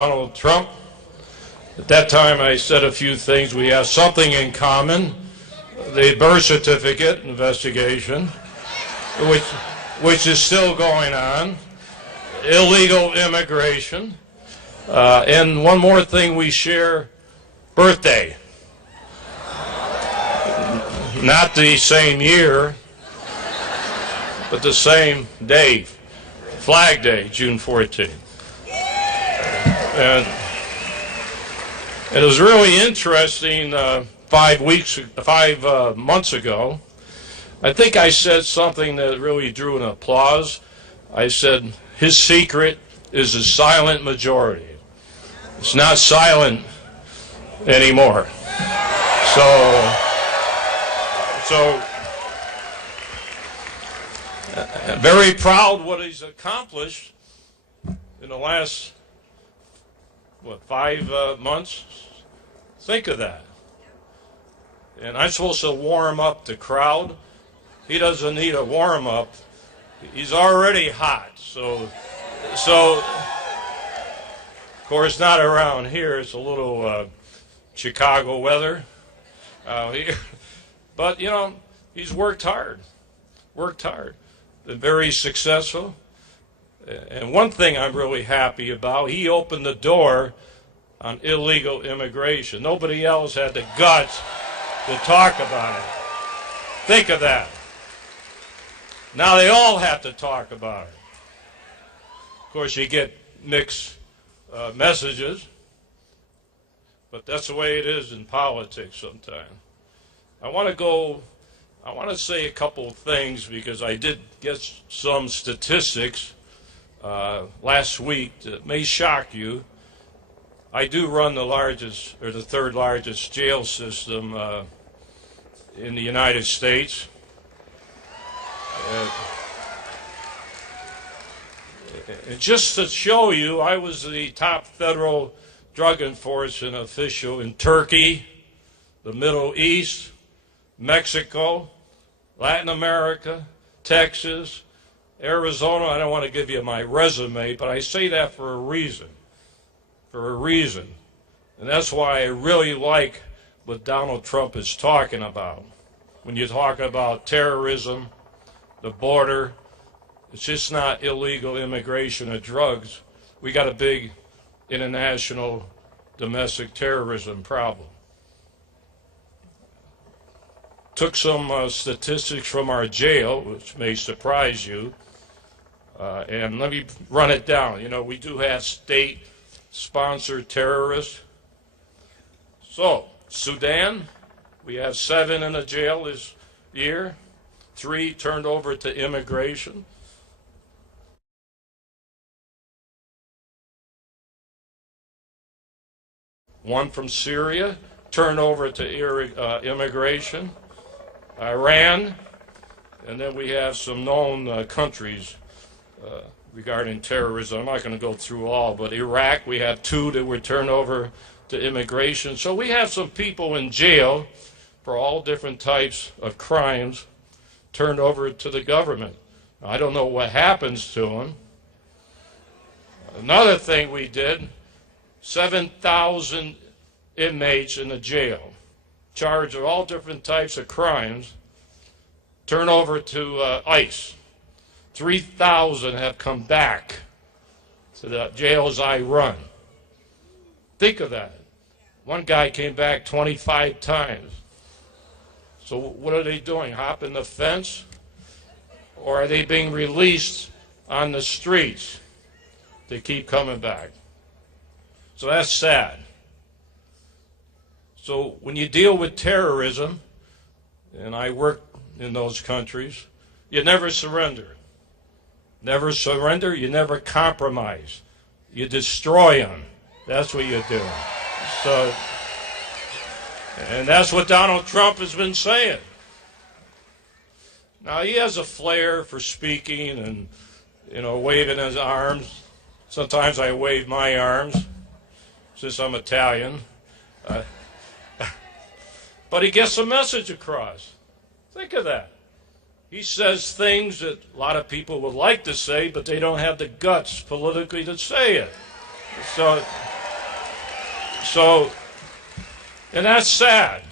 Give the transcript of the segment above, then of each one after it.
Donald Trump. At that time, I said a few things. We have something in common: the birth certificate investigation, which is still going on, illegal immigration, and one more thing: we share birthday. Not the same year, but the same day, Flag Day, June 14th. And it was really interesting. 5 months ago, I think I said something that really drew an applause. I said his secret is a silent majority. It's not silent anymore. So very proud what he's accomplished in the last 5 months. Think of that. And I'm supposed to warm up the crowd. He doesn't need a warm up. He's already hot. So of course, not around here. It's a little Chicago weather out here. But he's worked hard. Been very successful. And one thing I'm really happy about, he opened the door on illegal immigration. Nobody else had the guts to talk about it. Think of that. Now they all have to talk about it. Of course, you get mixed messages, but that's the way it is in politics sometimes. I want to say a couple of things because I did get some statistics last week that may shock you. I do run the third largest jail system in the United States. And just to show you, I was the top federal drug enforcement official in Turkey, the Middle East, Mexico, Latin America, Texas, Arizona. I don't want to give you my resume, but I say that for a reason. And that's why I really like what Donald Trump is talking about. When you talk about terrorism, the border, it's just not illegal immigration of drugs. We got a big international domestic terrorism problem. Took some statistics from our jail, which may surprise you, and let me run it down. We do have state-sponsored terrorists. So, Sudan, we have 7 in the jail this year, 3 turned over to immigration. One from Syria, turned over to immigration. Iran, and then we have some known countries regarding terrorism. I'm not going to go through all, but Iraq, we have 2 that were turned over to immigration. So we have some people in jail for all different types of crimes turned over to the government. Now, I don't know what happens to them. Another thing we did, 7,000 inmates in the jail, charged with all different types of crimes, turned over to ICE. 3,000 have come back to the jails I run. Think of that. One guy came back 25 times. So what are they doing? Hopping the fence? Or are they being released on the streets? They keep coming back. So that's sad. So when you deal with terrorism, and I work in those countries, you never surrender. Never surrender, you never compromise. You destroy them. That's what you do. So, and that's what Donald Trump has been saying. Now, he has a flair for speaking and, waving his arms. Sometimes I wave my arms, since I'm Italian. But he gets a message across. Think of that. He says things that a lot of people would like to say, but they don't have the guts politically to say it. So So, and that's sad,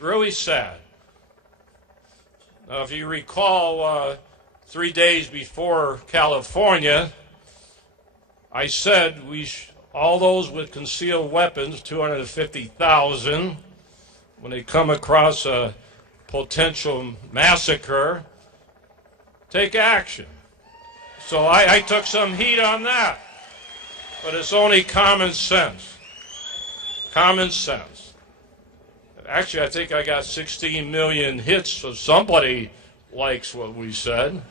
really sad. Now, if you recall, 3 days before California, I said all those with concealed weapons, 250,000, when they come across a potential massacre, take action. So I took some heat on that, but it's only common sense. Common sense. Actually, I think I got 16 million hits, so somebody likes what we said.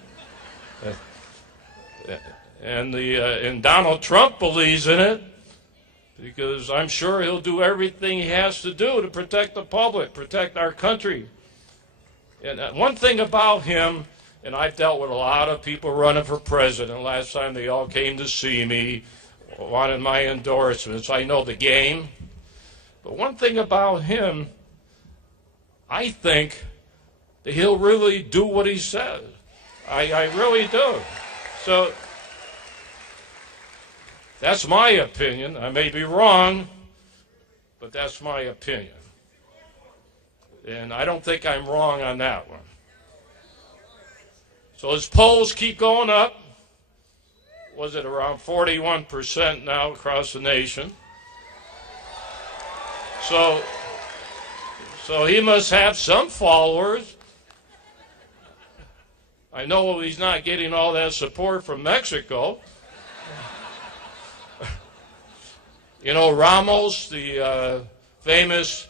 And Donald Trump believes in it, because I'm sure he'll do everything he has to do to protect the public, protect our country. And one thing about him, and I've dealt with a lot of people running for president. Last time they all came to see me, wanted my endorsements. I know the game. But one thing about him, I think that he'll really do what he says. I really do. So that's my opinion. I may be wrong, but that's my opinion. And I don't think I'm wrong on that one. So his polls keep going up. Was it around 41% now across the nation? So he must have some followers. I know he's not getting all that support from Mexico. You know, Ramos, the famous,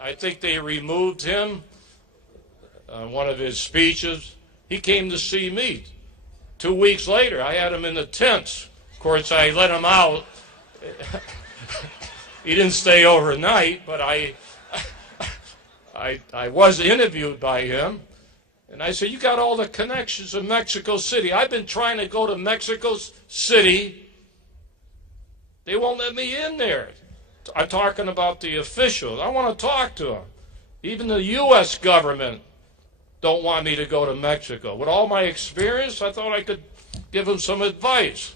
I think they removed him on one of his speeches. He came to see me. 2 weeks later, I had him in the tents. Of course, I let him out. He didn't stay overnight, but I was interviewed by him. And I said, you got all the connections in Mexico City. I've been trying to go to Mexico City. They won't let me in there. I'm talking about the officials. I want to talk to them. Even the U.S. government don't want me to go to Mexico. With all my experience, I thought I could give them some advice.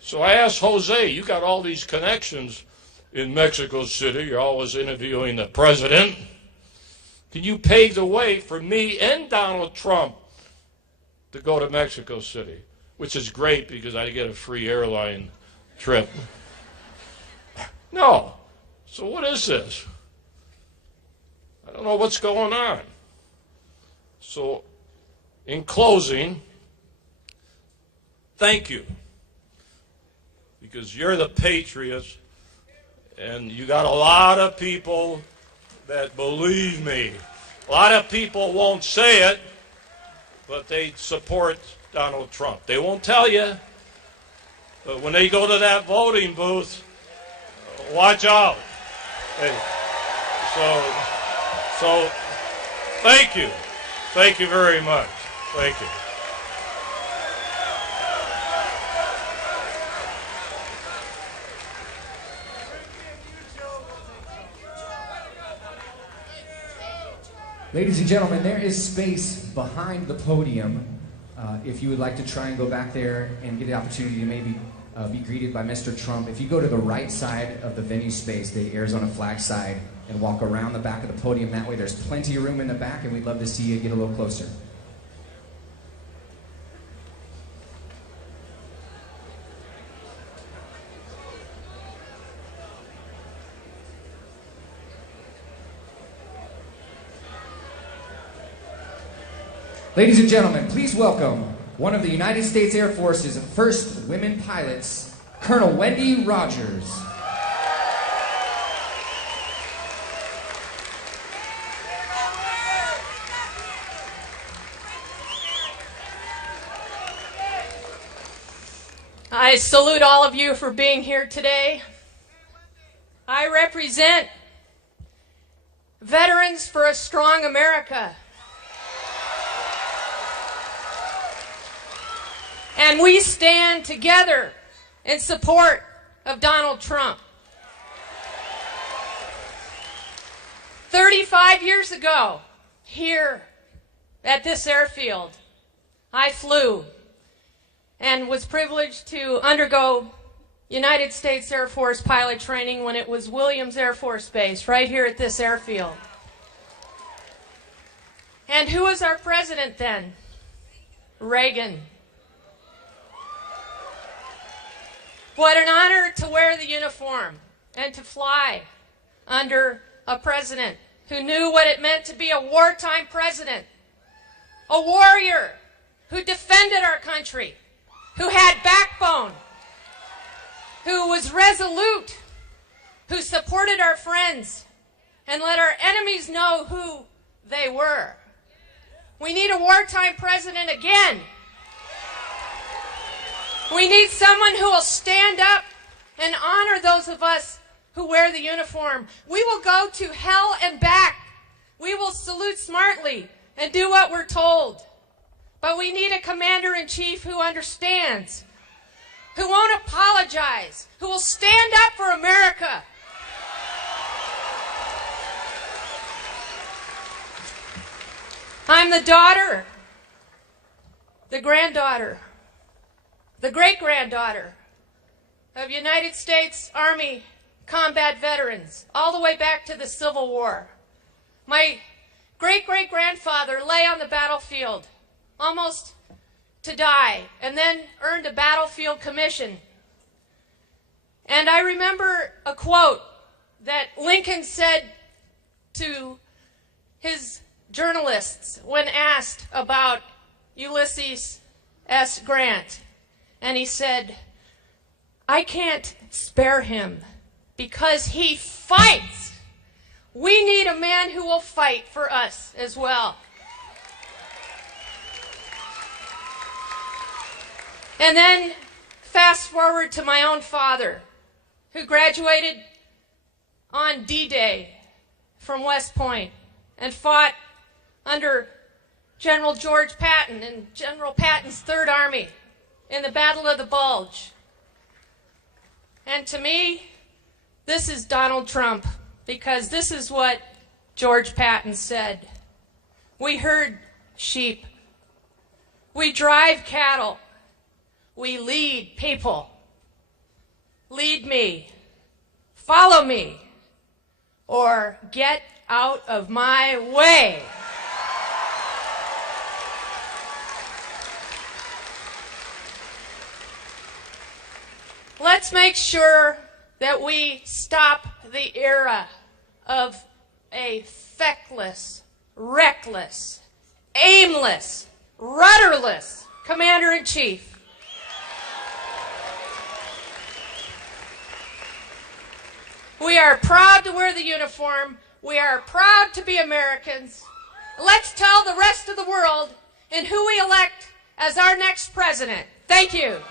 So I asked Jose, you got all these connections in Mexico City. You're always interviewing the president. Can you pave the way for me and Donald Trump to go to Mexico City? Which is great because I get a free airline trip. No. So what is this? I don't know what's going on. So, in closing, thank you. Because you're the patriots, and you got a lot of people that believe me. A lot of people won't say it, but they support Donald Trump. They won't tell you, but when they go to that voting booth, watch out. Hey. So, thank you. Thank you very much. Thank you. Ladies and gentlemen, there is space behind the podium. If you would like to try and go back there and get the opportunity to maybe be greeted by Mr. Trump, if you go to the right side of the venue space, the Arizona flag side, and walk around the back of the podium that way, there's plenty of room in the back, and we'd love to see you get a little closer. Ladies and gentlemen, please welcome one of the United States Air Force's first women pilots, Colonel Wendy Rogers. I salute all of you for being here today. I represent Veterans for a Strong America. And we stand together in support of Donald Trump. 35 years ago, here at this airfield, I flew and was privileged to undergo United States Air Force pilot training when it was Williams Air Force Base, right here at this airfield. And who was our president then? Reagan. What an honor to wear the uniform and to fly under a president who knew what it meant to be a wartime president, a warrior who defended our country, who had backbone, who was resolute, who supported our friends and let our enemies know who they were. We need a wartime president again. We need someone who will stand up and honor those of us who wear the uniform. We will go to hell and back. We will salute smartly and do what we're told. But we need a commander-in-chief who understands, who won't apologize, who will stand up for America. I'm the daughter, the granddaughter, the great-granddaughter of United States Army combat veterans, all the way back to the Civil War. My great-great-grandfather lay on the battlefield, almost to die, and then earned a battlefield commission. And I remember a quote that Lincoln said to his journalists when asked about Ulysses S. Grant. And he said, "I can't spare him because he fights. We need a man who will fight for us as well." And then fast forward to my own father, who graduated on D-Day from West Point and fought under General George Patton and General Patton's Third Army in the Battle of the Bulge. And to me, this is Donald Trump, because this is what George Patton said. "We herd sheep. We drive cattle. We lead people. Lead me, follow me, or get out of my way." Let's make sure that we stop the era of a feckless, reckless, aimless, rudderless commander-in-chief. We are proud to wear the uniform. We are proud to be Americans. Let's tell the rest of the world in who we elect as our next president. Thank you.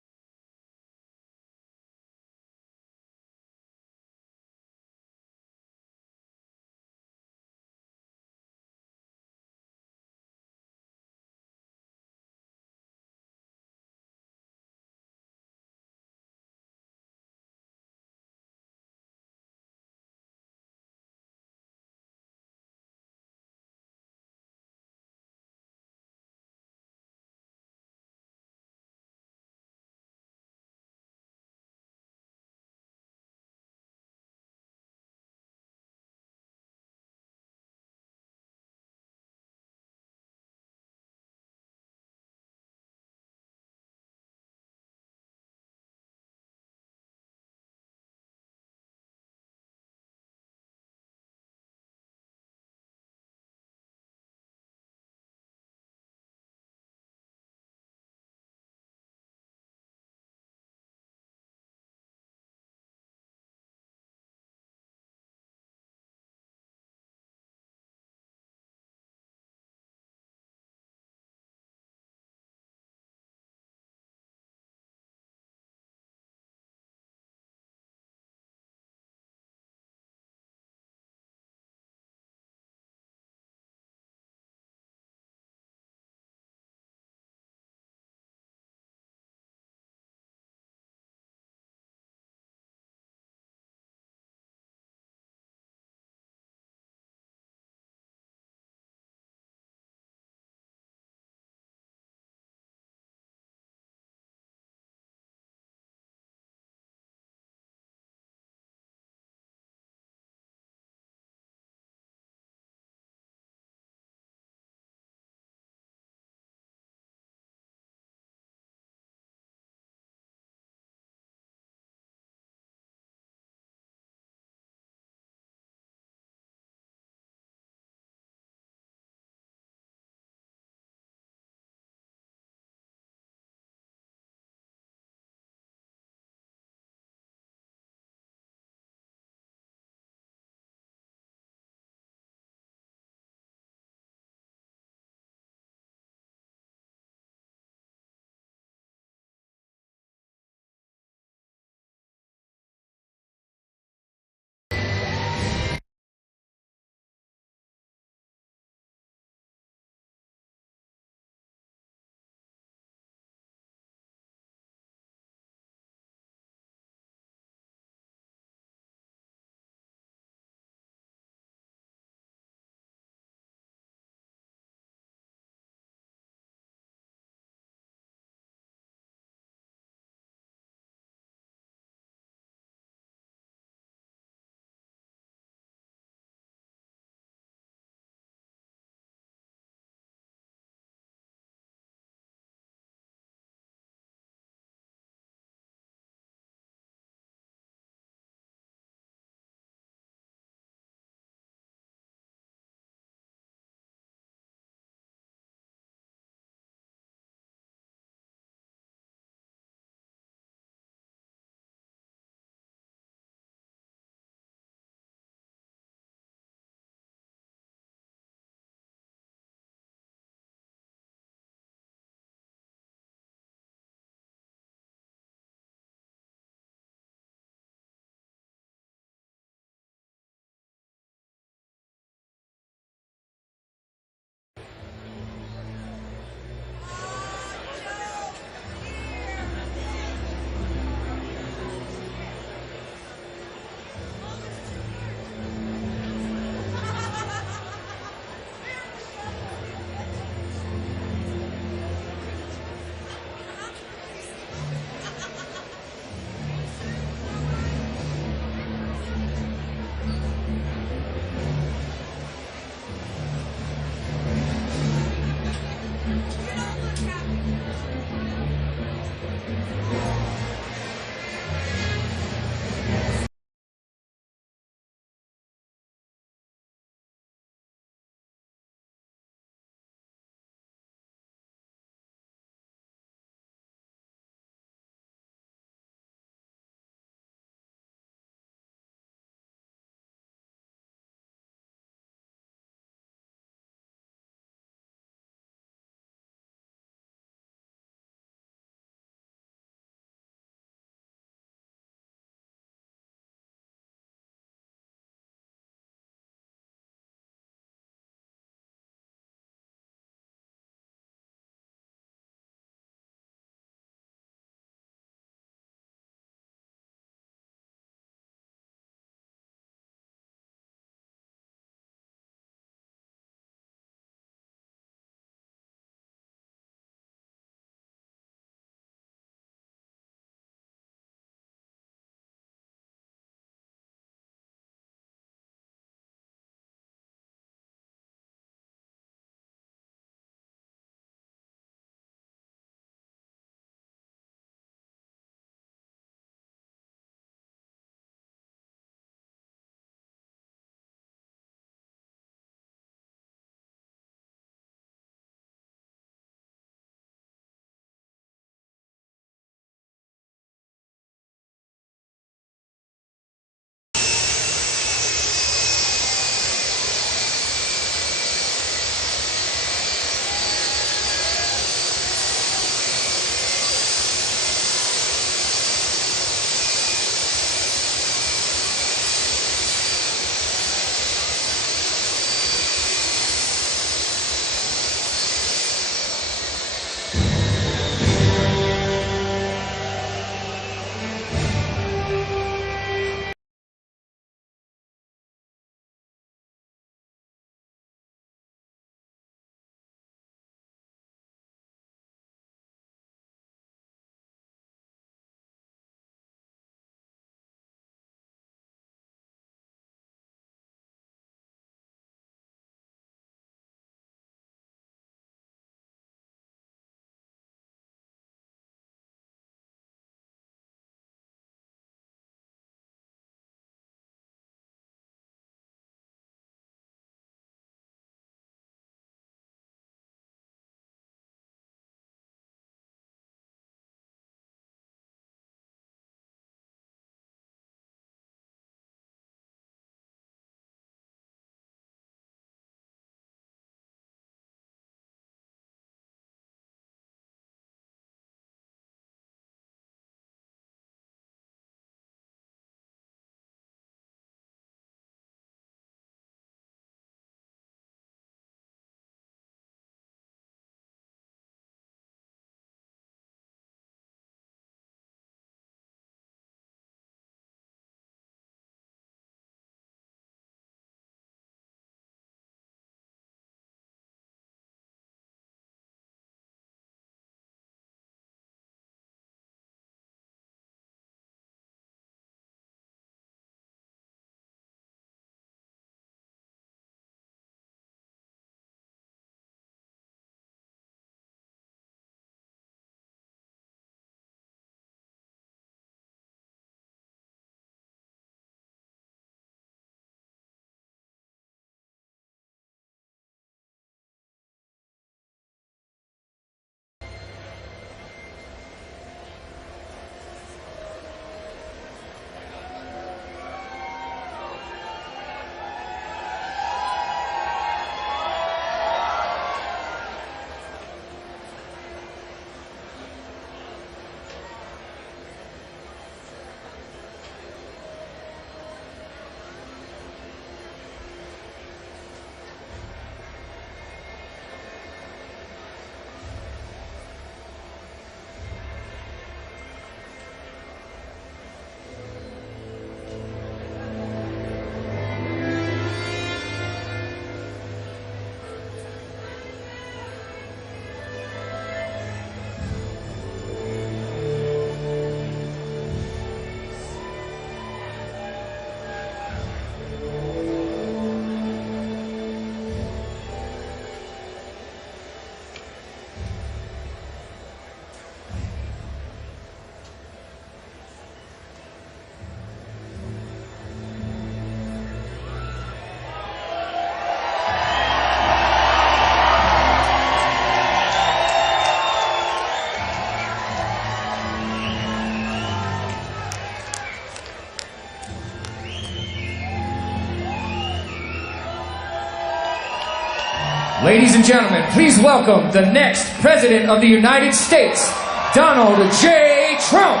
Ladies and gentlemen, please welcome the next President of the United States, Donald J. Trump.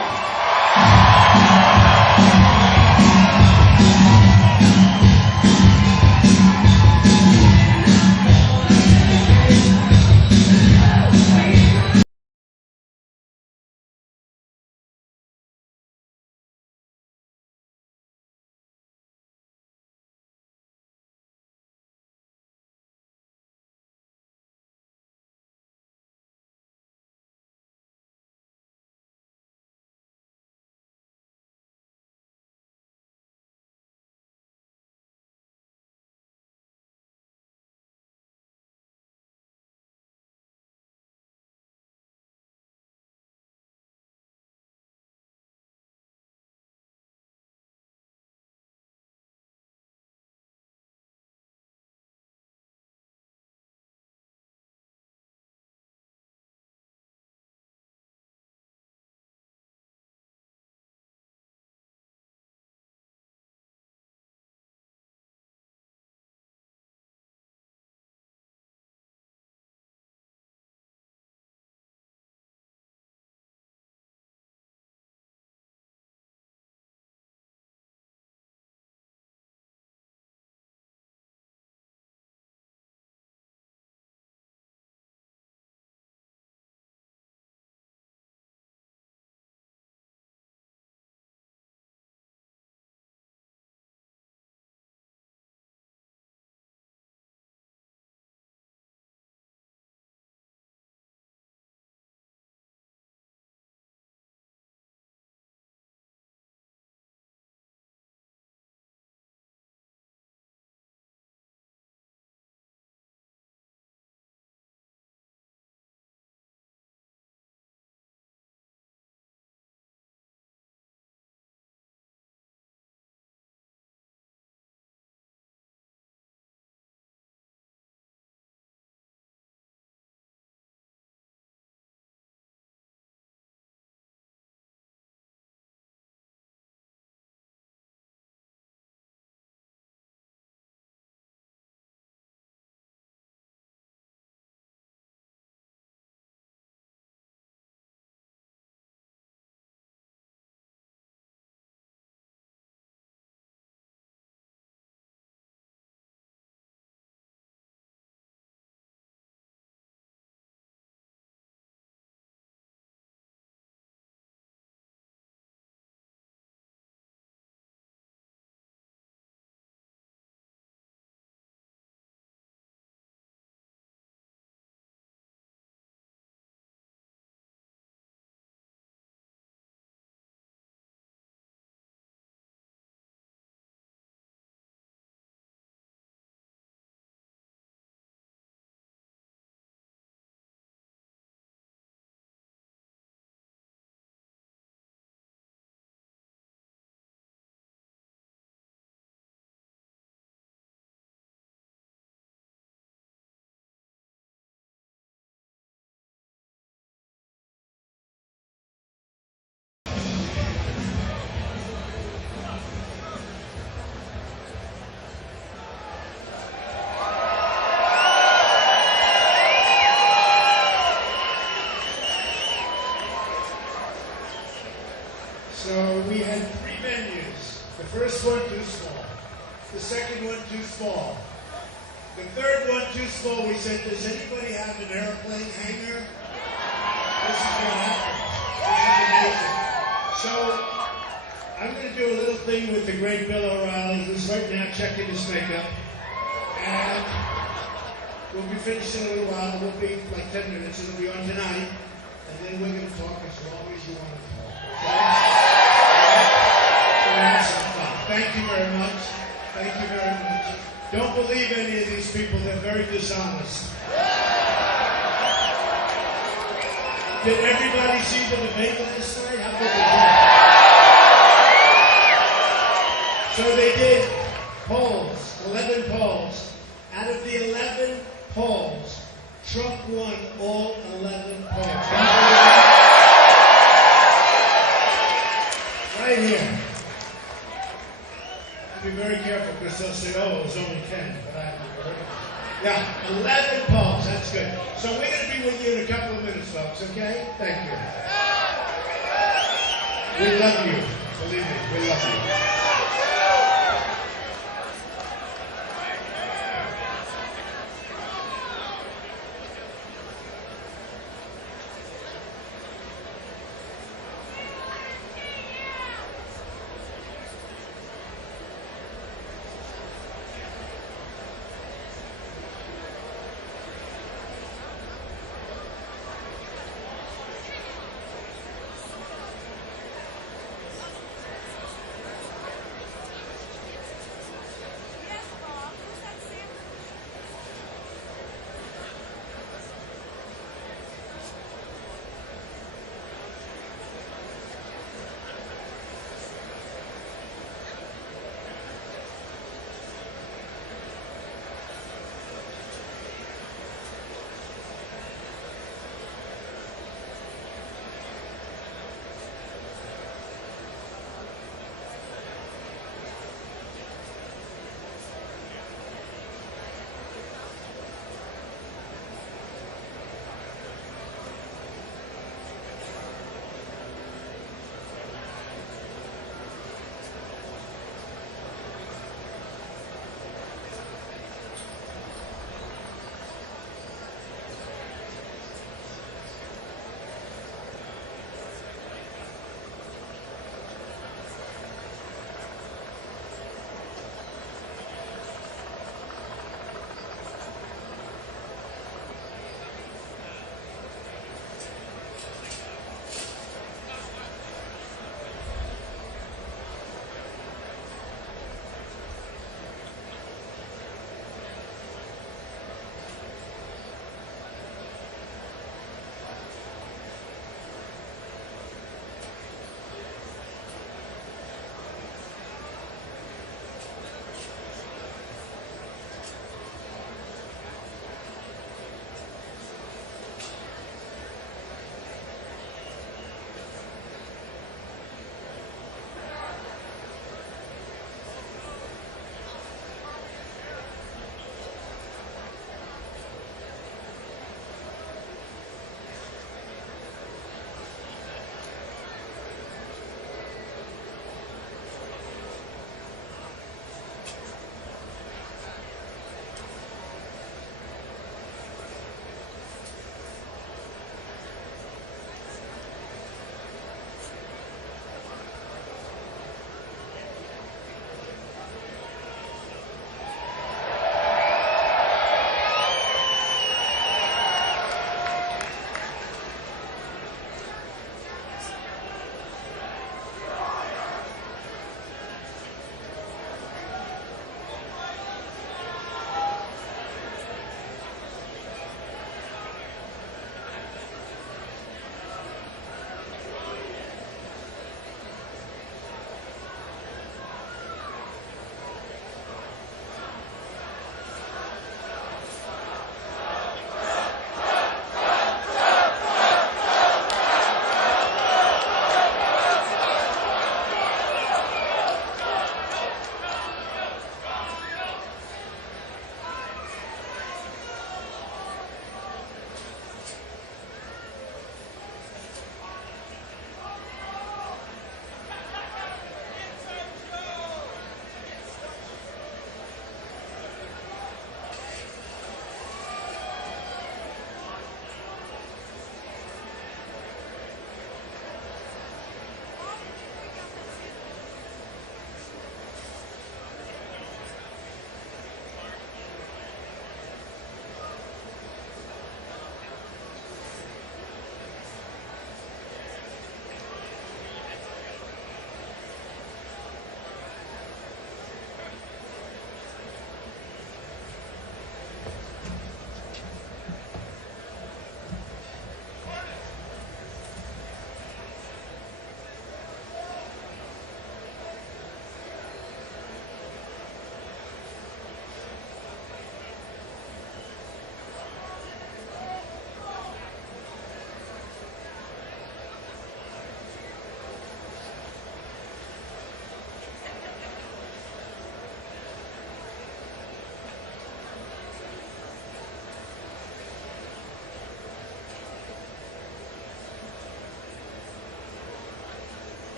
So we had 3 menus. The first one too small. The second one too small. The third one too small. We said, does anybody have an airplane hangar? This is what happened. This is amazing. So I'm going to do a little thing with the great Bill O'Reilly, who's right now checking his makeup. And we'll be finishing in a little while. It won't be like 10 minutes. It'll be on tonight. And then we're going to talk as long as you want to talk. Okay? Have some fun. Thank you very much. Thank you very much. Don't believe any of these people. They're very dishonest. Did everybody see the debate last night? How good was it? So they did polls, 11 polls. Out of the 11 polls, Trump won all 11 polls. Right here. Be very careful because they'll say, oh, it was only 10. But Yeah, 11 palms. That's good. So we're going to be with you in a couple of minutes, folks, okay? Thank you. We love you. Believe me, we love you.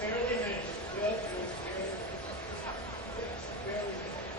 barely mentioned. Bill was barely mentioned.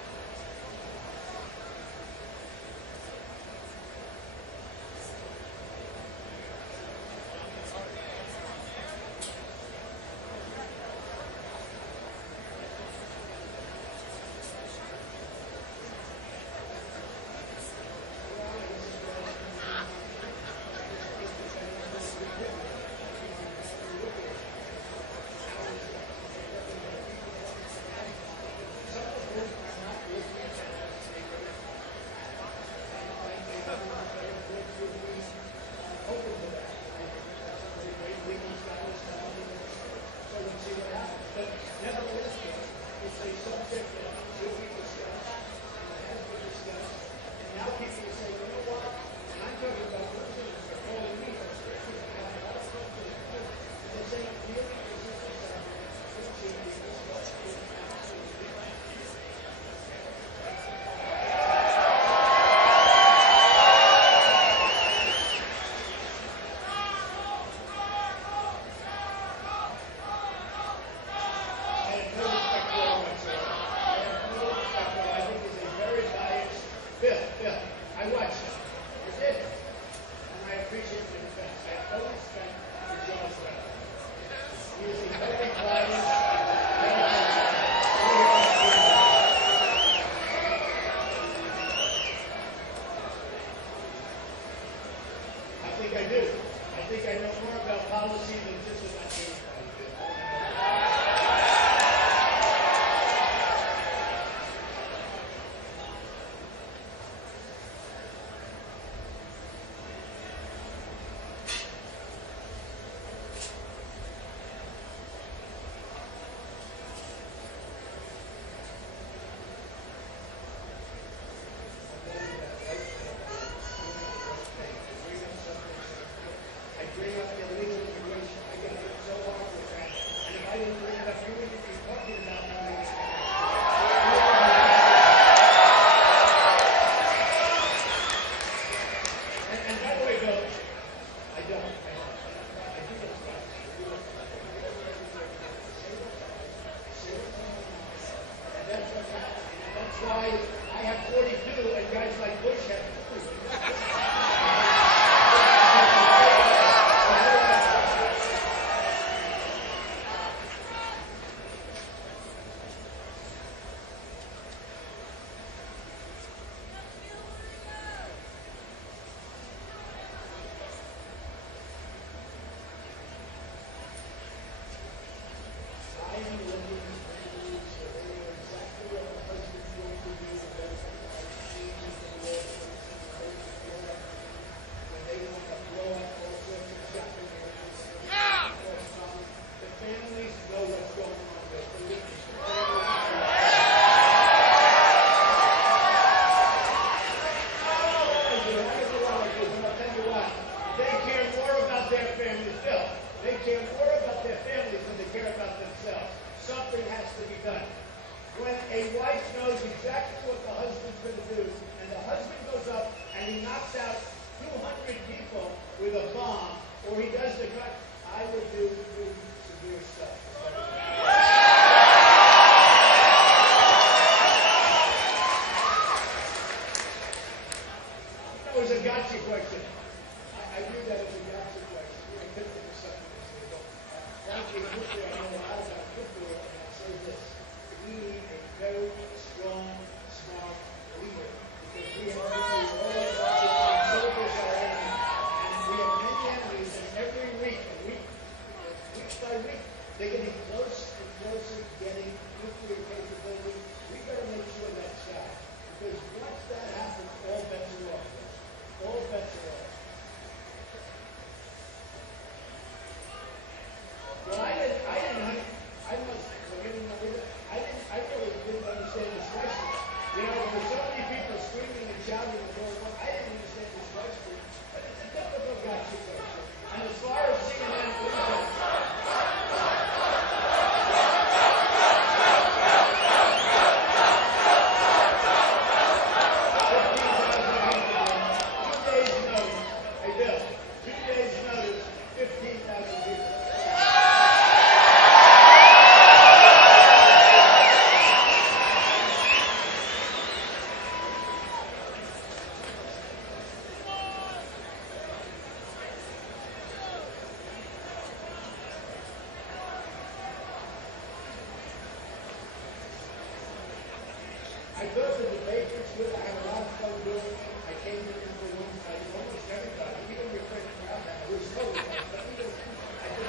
good. I had a lot of fun doing it. I came in number one by almost everybody. Even your friend crowd had it was totally fun. But even I did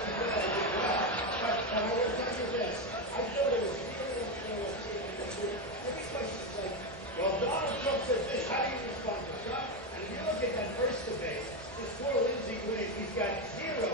well. But I will tell you this. I thought it was really interesting. Every question's like, well, Donald Trump said this. How do you respond to Trump? And if you look at that first debate, this poor Lindsey Graham, he's got zero.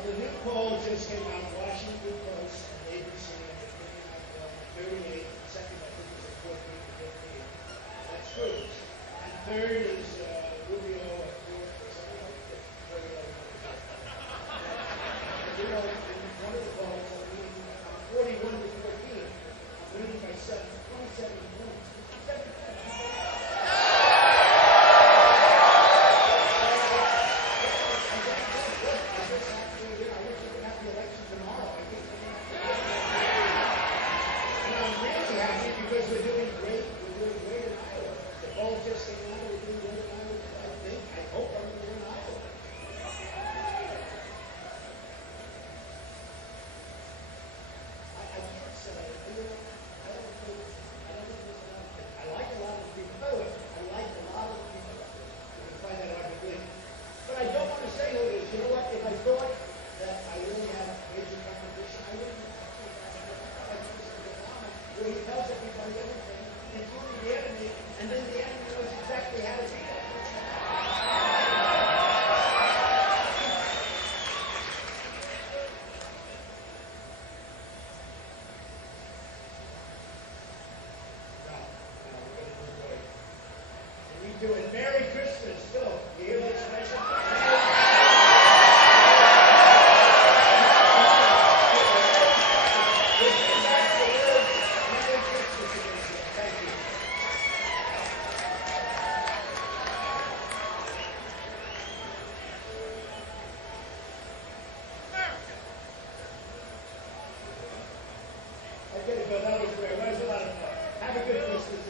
The new poll just came out, Washington Post and ABC, and it came out 38, second I think is a 14 to 15. That's Cruz. And third is Rubio, and fourth or something like that. You know, in one of the polls, I'm leading 41 to 14. I'm leading by 27 points. Doing Merry Christmas, Phil. You hear that expression? Okay, but that was great. That was a lot of fun. Have a good Christmas.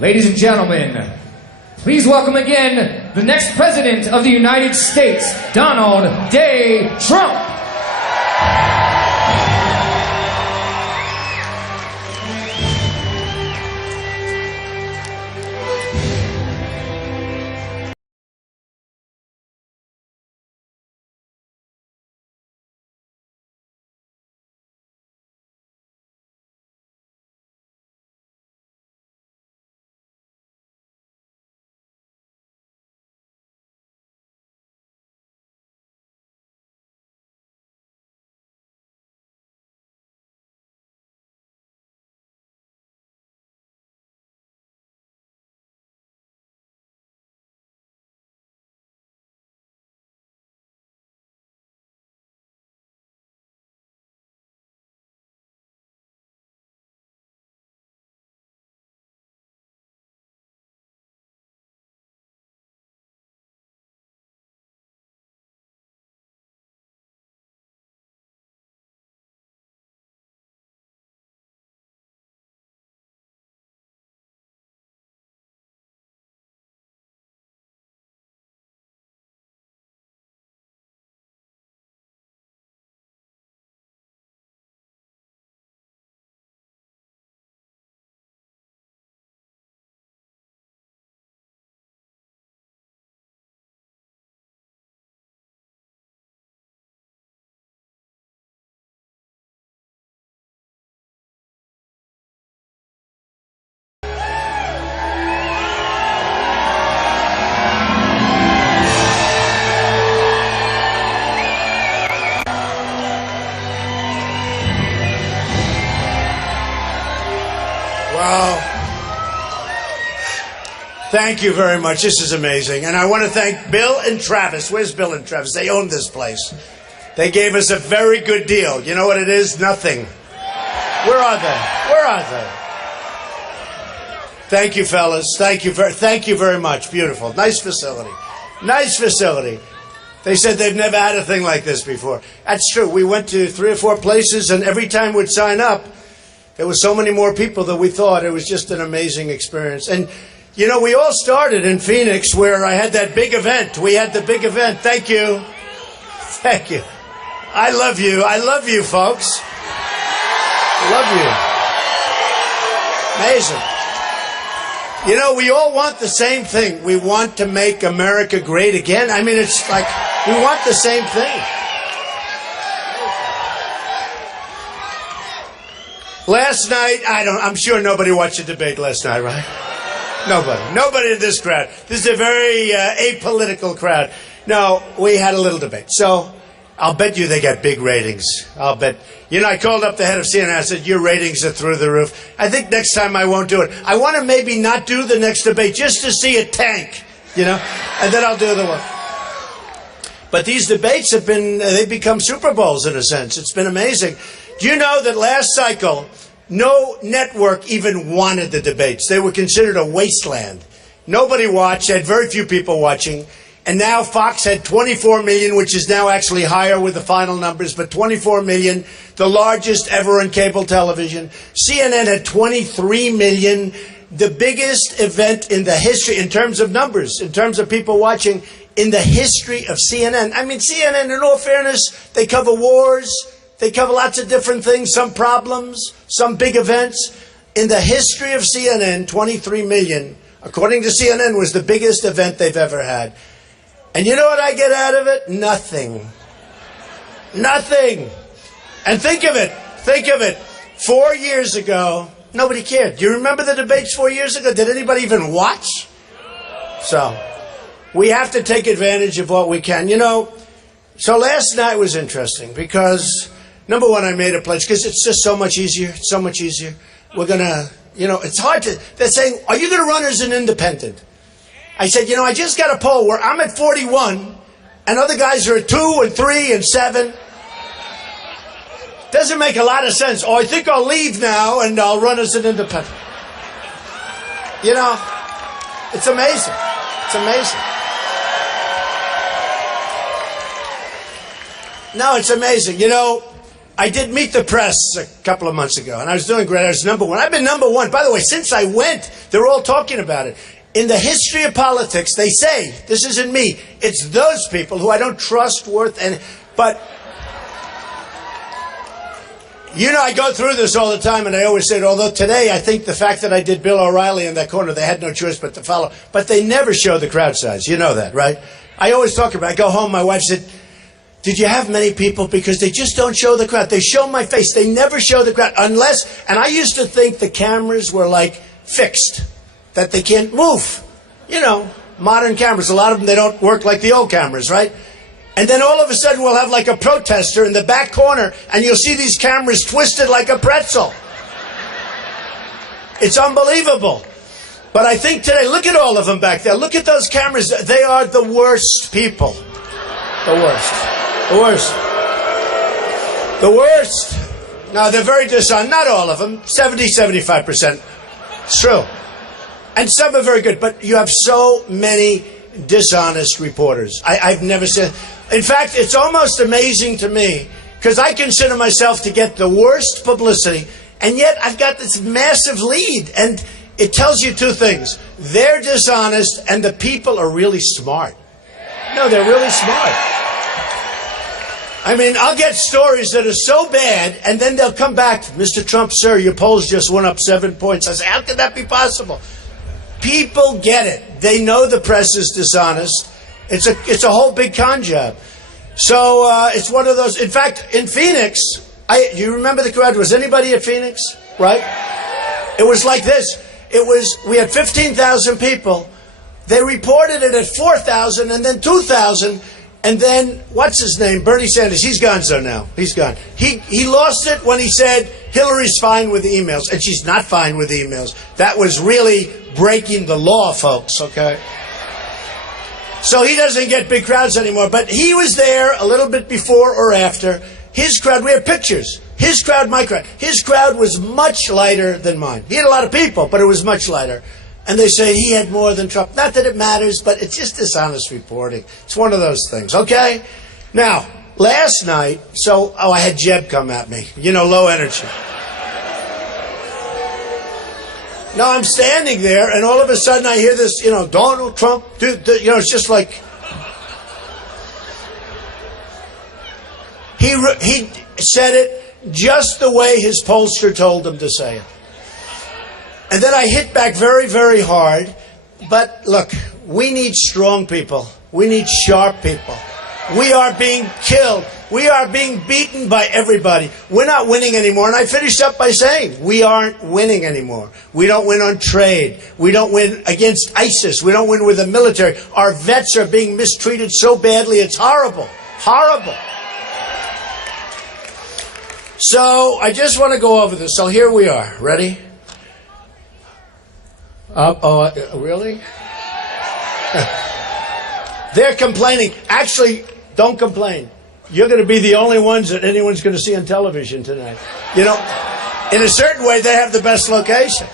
Ladies and gentlemen, please welcome again the next President of the United States, Donald J. Trump. Wow. Thank you very much. This is amazing. And I want to thank Bill and Travis. Where's Bill and Travis? They own this place. They gave us a very good deal. You know what it is? Nothing. Where are they? Where are they? Thank you, fellas. Thank you very much. Beautiful. Nice facility. Nice facility. They said they've never had a thing like this before. That's true. We went to 3 or 4 places, and every time we'd sign up, there was so many more people than we thought. It was just an amazing experience. And, you know, we all started in Phoenix where I had that big event. We had the big event. Thank you. Thank you. I love you. I love you, folks. I love you. Amazing. You know, we all want the same thing. We want to make America great again. I mean, it's like we want the same thing. Last night, I'm sure nobody watched the debate last night, right? Nobody in this crowd. This is a very apolitical crowd. No, we had a little debate. So I'll bet you they got big ratings. I'll bet. You know, I called up the head of CNN. I said, your ratings are through the roof. I think next time I won't do it. I want to maybe not do the next debate just to see it tank, you know, and then I'll do the one. But these debates they've become Super Bowls in a sense. It's been amazing. Do you know that last cycle, no network even wanted the debates? They were considered a wasteland. Nobody watched, had very few people watching. And now Fox had 24 million, which is now actually higher with the final numbers, but 24 million, the largest ever on cable television. CNN had 23 million, the biggest event in the history, in terms of numbers, in terms of people watching, in the history of CNN. I mean, CNN, in all fairness, they cover wars. They cover lots of different things, some problems, some big events. In the history of CNN, 23 million, according to CNN, was the biggest event they've ever had. And you know what I get out of it? Nothing. Nothing. And think of it. 4 years ago, nobody cared. Do you remember the debates 4 years ago? Did anybody even watch? So, we have to take advantage of what we can. You know, so last night was interesting because... Number one, I made a pledge because it's just so much easier. It's so much easier. We're going to, you know, it's hard to, they're saying, are you going to run as an independent? I said, you know, I just got a poll where I'm at 41 and other guys are at 2 and 3 and 7. Doesn't make a lot of sense. Oh, I think I'll leave now and I'll run as an independent. You know, it's amazing. It's amazing. No, it's amazing. You know, I did Meet the Press a couple of months ago, and I was doing great. I was number one. I've been number one. By the way, since I went, they're all talking about it. In the history of politics, they say, this isn't me, it's those people who I don't trust but, you know, I go through this all the time, and I always say it, although today I think the fact that I did Bill O'Reilly in that corner, they had no choice but to follow. But they never show the crowd size. You know that, right? I always talk about it. I go home, my wife said, did you have many people? Because they just don't show the crowd. They show my face. They never show the crowd. Unless, and I used to think the cameras were like fixed, that they can't move. You know, modern cameras, a lot of them, they don't work like the old cameras, right? And then all of a sudden we'll have like a protester in the back corner, and you'll see these cameras twisted like a pretzel. It's unbelievable. But I think today, look at all of them back there. Look at those cameras. They are the worst people. The worst. The worst. The worst. No, they're very dishonest. Not all of them. 75%. It's true. And some are very good. But you have so many dishonest reporters. I've never seen... In fact, it's almost amazing to me, because I consider myself to get the worst publicity, and yet I've got this massive lead. And it tells you two things. They're dishonest, and the people are really smart. No, they're really smart. I mean, I'll get stories that are so bad, and then they'll come back, Mr. Trump, sir, your polls just went up 7 points. I say, how could that be possible? People get it. They know the press is dishonest. It's a whole big con job. So it's one of those. In fact, in Phoenix, you remember the crowd? Was anybody at Phoenix? Right? It was like this. We had 15,000 people. They reported it at 4,000 and then 2,000. And then, what's his name? Bernie Sanders. He's gone so now. He's gone. He lost it when he said Hillary's fine with emails. And she's not fine with emails. That was really breaking the law, folks, okay? So he doesn't get big crowds anymore. But he was there a little bit before or after. His crowd, we have pictures. His crowd, my crowd. His crowd was much lighter than mine. He had a lot of people, but it was much lighter. And they say he had more than Trump. Not that it matters, but it's just dishonest reporting. It's one of those things, okay? Now, last night, I had Jeb come at me. You know, low energy. Now I'm standing there, and all of a sudden I hear this, Donald Trump, it's just like... He said it just the way his pollster told him to say it. And then I hit back very, very hard. But look, we need strong people. We need sharp people. We are being killed. We are being beaten by everybody. We're not winning anymore. And I finished up by saying, we aren't winning anymore. We don't win on trade. We don't win against ISIS. We don't win with the military. Our vets are being mistreated so badly. It's horrible. Horrible. So I just want to go over this. So here we are. Ready? Really? They're complaining. Actually, don't complain. You're going to be the only ones that anyone's going to see on television tonight. In a certain way, they have the best location.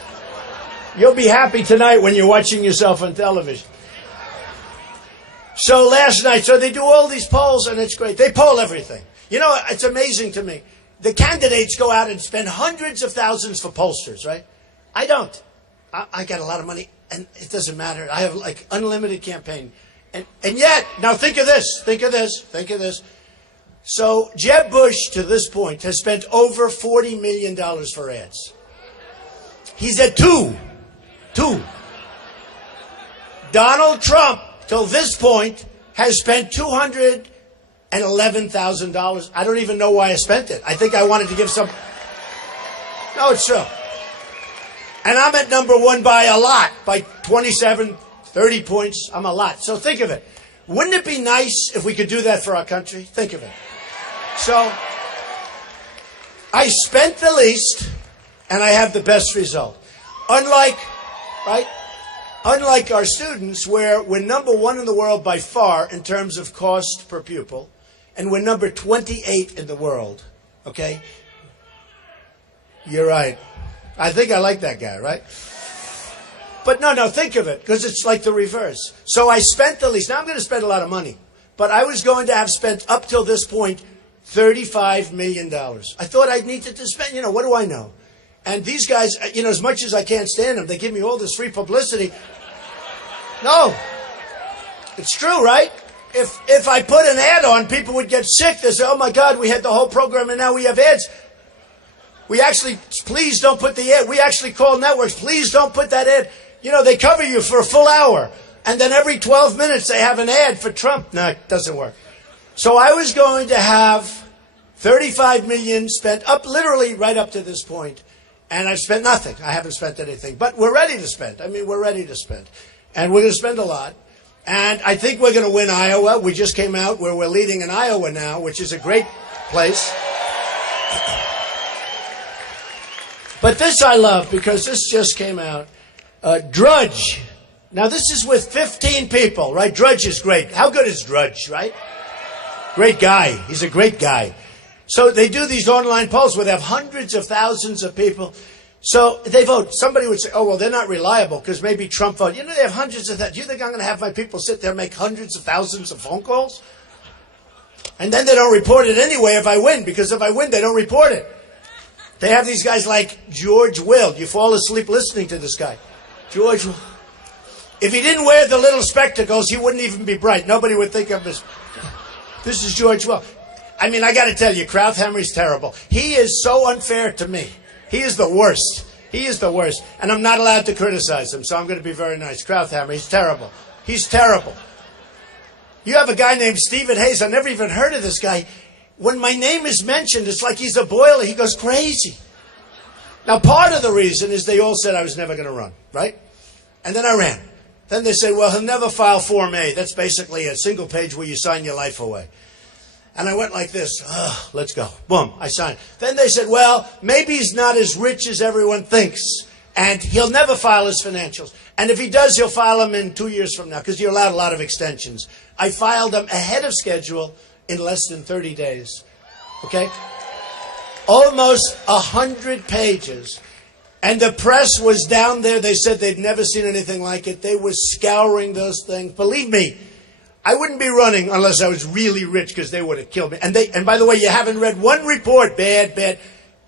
You'll be happy tonight when you're watching yourself on television. So last night, they do all these polls, and it's great. They poll everything. It's amazing to me. The candidates go out and spend hundreds of thousands for pollsters, right? I don't. I got a lot of money, and it doesn't matter. I have, unlimited campaign. And yet, now think of this. So Jeb Bush, to this point, has spent over $40 million for ads. He's at two. Donald Trump, till this point, has spent $211,000. I don't even know why I spent it. I think I wanted to give some... No, it's true. And I'm at number one by a lot, by 27, 30 points. I'm a lot. So think of it. Wouldn't it be nice if we could do that for our country? Think of it. So I spent the least, and I have the best result. Unlike our students, where we're number one in the world by far in terms of cost per pupil, and we're number 28 in the world. Okay? You're right. I think I like that guy, right? But no, think of it, because it's like the reverse. So I spent the least. Now I'm going to spend a lot of money. But I was going to have spent up till this point $35 million. I thought I needed to spend, what do I know? And these guys, as much as I can't stand them, they give me all this free publicity. No. It's true, right? If I put an ad on, people would get sick. They say, oh my God, we had the whole program and now we have ads. We actually, please don't put the ad. We actually call networks, please don't put that ad. They cover you for a full hour. And then every 12 minutes they have an ad for Trump. No, it doesn't work. So I was going to have $35 million spent literally right up to this point. And I've spent nothing. I haven't spent anything. But we're ready to spend. We're ready to spend. And we're going to spend a lot. And I think we're going to win Iowa. We just came out where we're leading in Iowa now, which is a great place. But this I love because this just came out. Drudge. Now this is with 15 people, right? Drudge is great. How good is Drudge, right? Great guy. He's a great guy. So they do these online polls where they have hundreds of thousands of people. So they vote. Somebody would say, oh, well, they're not reliable because maybe Trump voted. They have hundreds of thousands. Do you think I'm going to have my people sit there and make hundreds of thousands of phone calls? And then they don't report it anyway if I win, because if I win, they don't report it. They have these guys like George Will. You fall asleep listening to this guy. George Will. If he didn't wear the little spectacles, he wouldn't even be bright. Nobody would think of this. This is George Will. I got to tell you, Krauthammer's terrible. He is so unfair to me. He is the worst. He is the worst. And I'm not allowed to criticize him, so I'm going to be very nice. Krauthammer, he's terrible. He's terrible. You have a guy named Stephen Hayes. I never even heard of this guy. When my name is mentioned, it's like he's a boiler. He goes crazy. Now, part of the reason is they all said I was never going to run, right? And then I ran. Then they said, well, he'll never file Form A. That's basically a single page where you sign your life away. And I went like this. Let's go. Boom, I signed. Then they said, well, maybe he's not as rich as everyone thinks. And he'll never file his financials. And if he does, he'll file them in 2 years from now, because you're allowed a lot of extensions. I filed them ahead of schedule in less than 30 days. Okay? Almost 100 pages. And the press was down there. They said they'd never seen anything like it. They were scouring those things. Believe me, I wouldn't be running unless I was really rich, because they would have killed me. And by the way, you haven't read one report. Bad.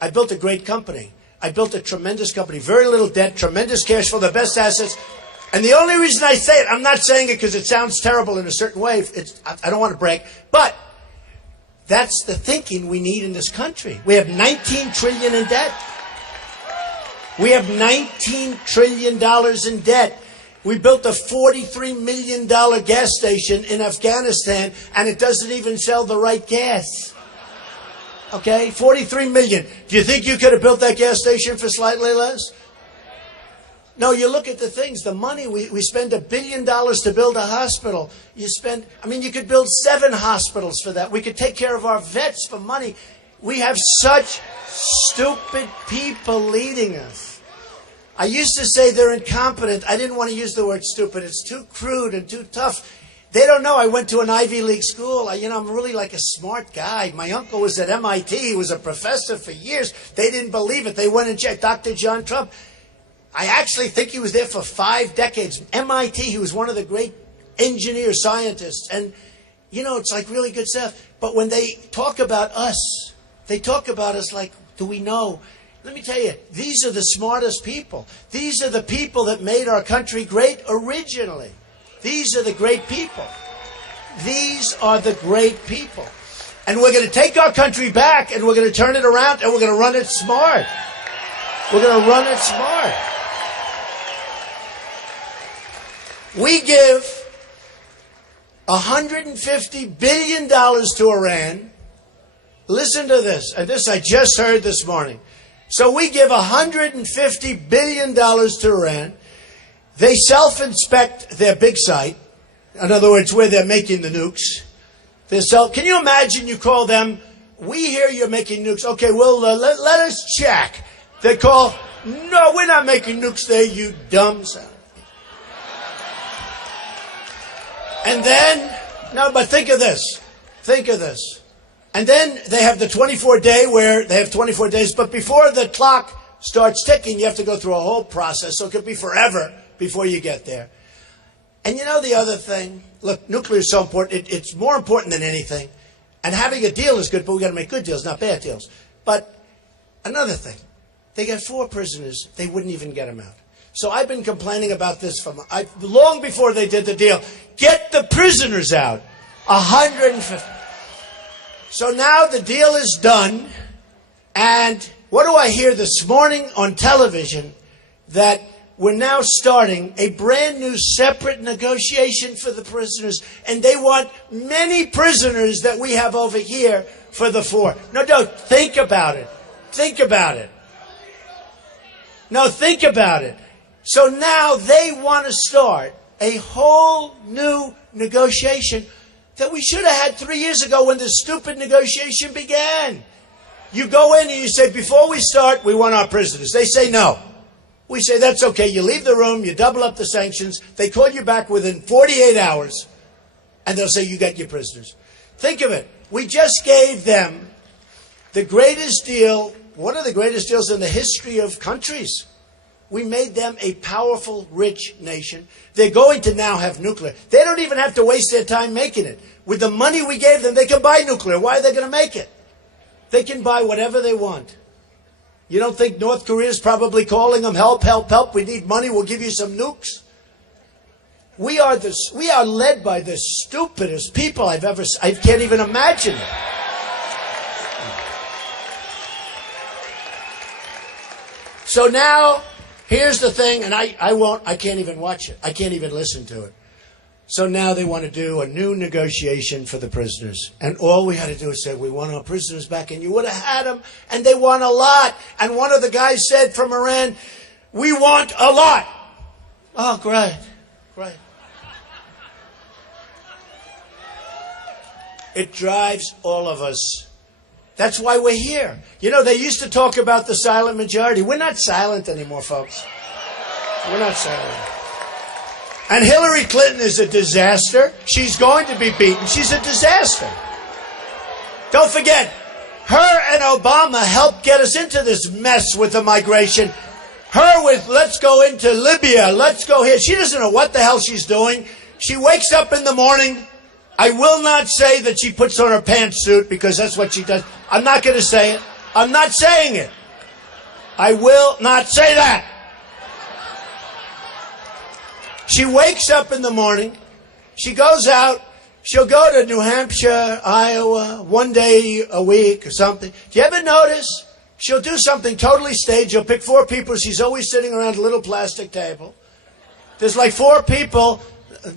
I built a great company. I built a tremendous company. Very little debt, tremendous cash flow, the best assets. And the only reason I say it, I'm not saying it because it sounds terrible in a certain way. I don't want to brag. But that's the thinking we need in this country. We have $19 trillion in debt. We have $19 trillion in debt. We built a $43 million gas station in Afghanistan, and it doesn't even sell the right gas. Okay? $43 million. Do you think you could have built that gas station for slightly less? No, you look at the things, the money. We spend $1 billion to build a hospital. You could build 7 hospitals for that. We could take care of our vets for money. We have such stupid people leading us. I used to say they're incompetent. I didn't want to use the word stupid. It's too crude and too tough. They don't know. I went to an Ivy League school. I'm really like a smart guy. My uncle was at MIT. He was a professor for years. They didn't believe it. They went and checked. Dr. John Trump. I actually think he was there for 5 decades. MIT, he was one of the great engineers, scientists. And, it's like really good stuff. But when they talk about us, they talk about us like, do we know? Let me tell you, these are the smartest people. These are the people that made our country great originally. These are the great people. These are the great people. And we're going to take our country back, and we're going to turn it around, and we're going to run it smart. We're going to run it smart. We give $150 billion to Iran. Listen to this, and this I just heard this morning. So we give $150 billion to Iran. They self-inspect their big site. In other words, where they're making the nukes. Can you imagine you call them, we hear you're making nukes. Okay, well, let us check. They call, no, we're not making nukes there, you dumb son. And then, no, but think of this. Think of this. And then they have the 24-day where they have 24 days. But before the clock starts ticking, you have to go through a whole process. So it could be forever before you get there. And the other thing, look, nuclear is so important. It's more important than anything. And having a deal is good, but we got to make good deals, not bad deals. But another thing, they got 4 prisoners. They wouldn't even get them out. So I've been complaining about this long before they did the deal. Get the prisoners out. 150. So now the deal is done. And what do I hear this morning on television? That we're now starting a brand new separate negotiation for the prisoners. And they want many prisoners that we have over here for the 4. No, think about it. Think about it. No, think about it. So now they want to start a whole new negotiation that we should have had 3 years ago when the stupid negotiation began. You go in and you say, before we start, we want our prisoners. They say no. We say, that's okay. You leave the room, you double up the sanctions. They call you back within 48 hours, and they'll say, you got your prisoners. Think of it. We just gave them the greatest deal, one of the greatest deals in the history of countries. We made them a powerful, rich nation. They're going to now have nuclear. They don't even have to waste their time making it. With the money we gave them, they can buy nuclear. Why are they going to make it? They can buy whatever they want. You don't think North Korea is probably calling them, help, help, help, we need money, we'll give you some nukes? We are led by the stupidest people I can't even imagine it. So now, here's the thing, and I can't even watch it. I can't even listen to it. So now they want to do a new negotiation for the prisoners. And all we had to do is say, we want our prisoners back. And you would have had them, and they want a lot. And one of the guys said from Iran, we want a lot. Oh, great. Great. It drives all of us. That's why we're here. You know, they used to talk about the silent majority. We're not silent anymore, folks. We're not silent. And Hillary Clinton is a disaster. She's going to be beaten. She's a disaster. Don't forget, her and Obama helped get us into this mess with the migration. Her with, let's go into Libya, let's go here. She doesn't know what the hell she's doing. She wakes up in the morning. I will not say that she puts on her pantsuit because that's what she does. I'm not going to say it. I'm not saying it. I will not say that. She wakes up in the morning, she goes out, she'll go to New Hampshire, Iowa, one day a week or something. Do you ever notice? She'll do something totally staged. She'll pick 4 people. She's always sitting around a little plastic table. There's like 4 people,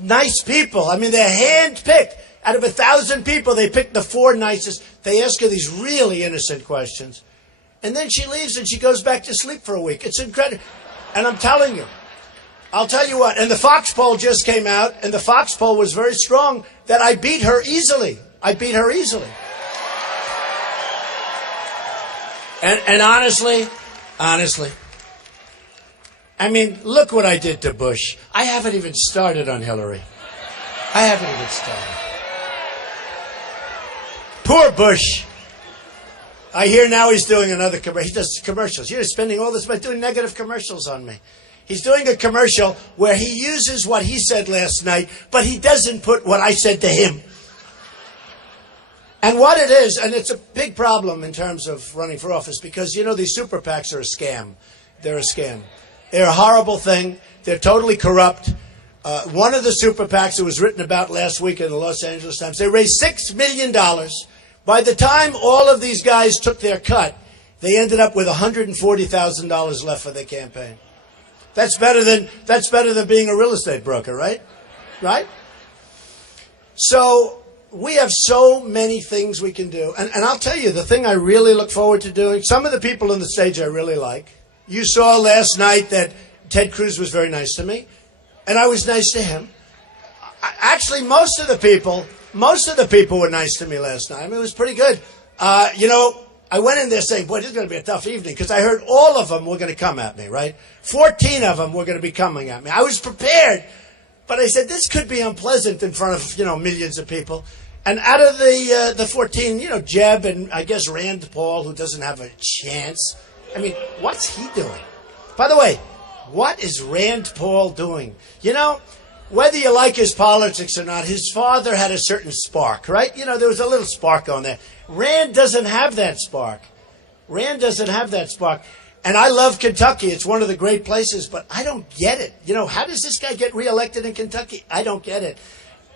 nice people. I mean, they're hand-picked. Out of 1,000 people, they pick the 4 nicest. They ask her these really innocent questions. And then she leaves and she goes back to sleep for a week. It's incredible. And I'm telling you, I'll tell you what, and the Fox poll just came out, and the Fox poll was very strong, that I beat her easily. I beat her easily. And honestly, I mean, look what I did to Bush. I haven't even started on Hillary. I haven't even started. Poor Bush. I hear now he's doing another commercial. He does commercials. You're spending all this money doing negative commercials on me. He's doing a commercial where he uses what he said last night, but he doesn't put what I said to him. And what it is, and it's a big problem in terms of running for office, because, you know, these super PACs are a scam. They're a scam. They're a horrible thing. They're totally corrupt. One of the super PACs, it was written about last week in the Los Angeles Times, they raised $6 million. By the time all of these guys took their cut, they ended up with $140,000 left for their campaign. That's better than being a real estate broker, right? Right? So we have so many things we can do. And I'll tell you, the thing I really look forward to doing, some of the people on the stage I really like. You saw last night that Ted Cruz was very nice to me, and I was nice to him. Actually, most of the people were nice to me last night. I mean, it was pretty good. You know, I went in there saying, boy, this is going to be a tough evening, because I heard all of them were going to come at me, right? 14 of them were going to be coming at me. I was prepared, but I said, this could be unpleasant in front of, you know, millions of people. And out of the 14, you know, Jeb and I guess Rand Paul, who doesn't have a chance. I mean, what's he doing? By the way, what is Rand Paul doing? You know, whether you like his politics or not, his father had a certain spark, right? You know, there was a little spark on there. Rand doesn't have that spark. Rand doesn't have that spark. And I love Kentucky. It's one of the great places, but I don't get it. You know, how does this guy get reelected in Kentucky? I don't get it.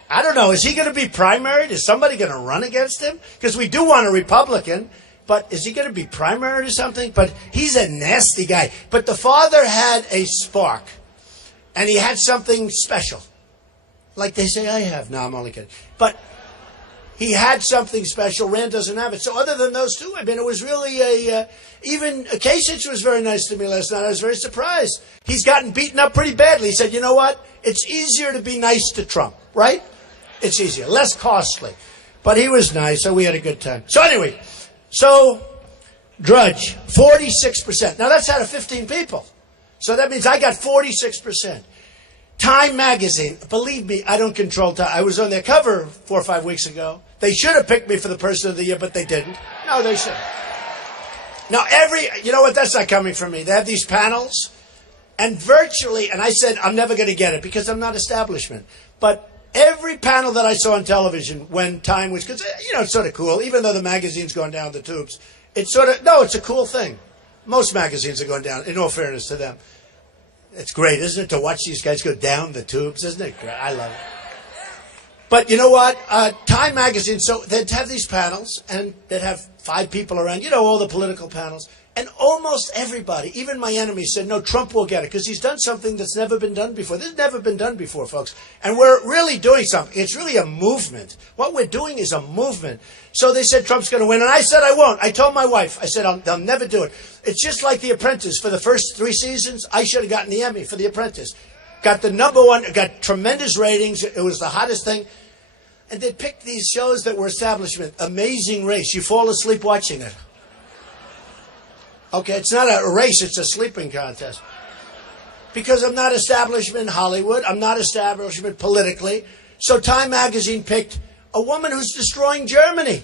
I don't know. Is he going to be primaried? Is somebody going to run against him? Because we do want a Republican, but is he going to be primaried or something? But he's a nasty guy. But the father had a spark, and he had something special. Like they say I have. No, I'm only kidding. But he had something special. Rand doesn't have it. So other than those two, I mean, it was really even Kasich was very nice to me last night. I was very surprised. He's gotten beaten up pretty badly. He said, you know what? It's easier to be nice to Trump, right? It's easier, less costly. But he was nice, so we had a good time. So anyway, Drudge, 46%. Now that's out of 15 people. So that means I got 46%. Time magazine, believe me, I don't control Time. I was on their cover 4 or 5 weeks ago. They should have picked me for the person of the year, but they didn't. No, they should. Now you know what, that's not coming from me. They have these panels, and virtually, and I said, I'm never going to get it because I'm not establishment. But every panel that I saw on television when Time was, because, you know, it's sort of cool, even though the magazine's going down the tubes. It's a cool thing. Most magazines are going down, in all fairness to them. It's great, isn't it, to watch these guys go down the tubes? Isn't it great? I love it. But you know what? Time magazine, so they'd have these panels, and they'd have 5 people around, you know, all the political panels. And almost everybody, even my enemies, said, no, Trump will get it, because he's done something that's never been done before. This has never been done before, folks. And we're really doing something. It's really a movement. What we're doing is a movement. So they said Trump's going to win, and I said I won't. I told my wife, I said, they'll never do it. It's just like The Apprentice. For the first 3 seasons, I should have gotten the Emmy for The Apprentice. Got the #1, got tremendous ratings. It was the hottest thing. And they picked these shows that were establishment. Amazing Race. You fall asleep watching it. Okay, it's not a race, it's a sleeping contest. Because I'm not establishment Hollywood, I'm not establishment politically. So Time magazine picked a woman who's destroying Germany.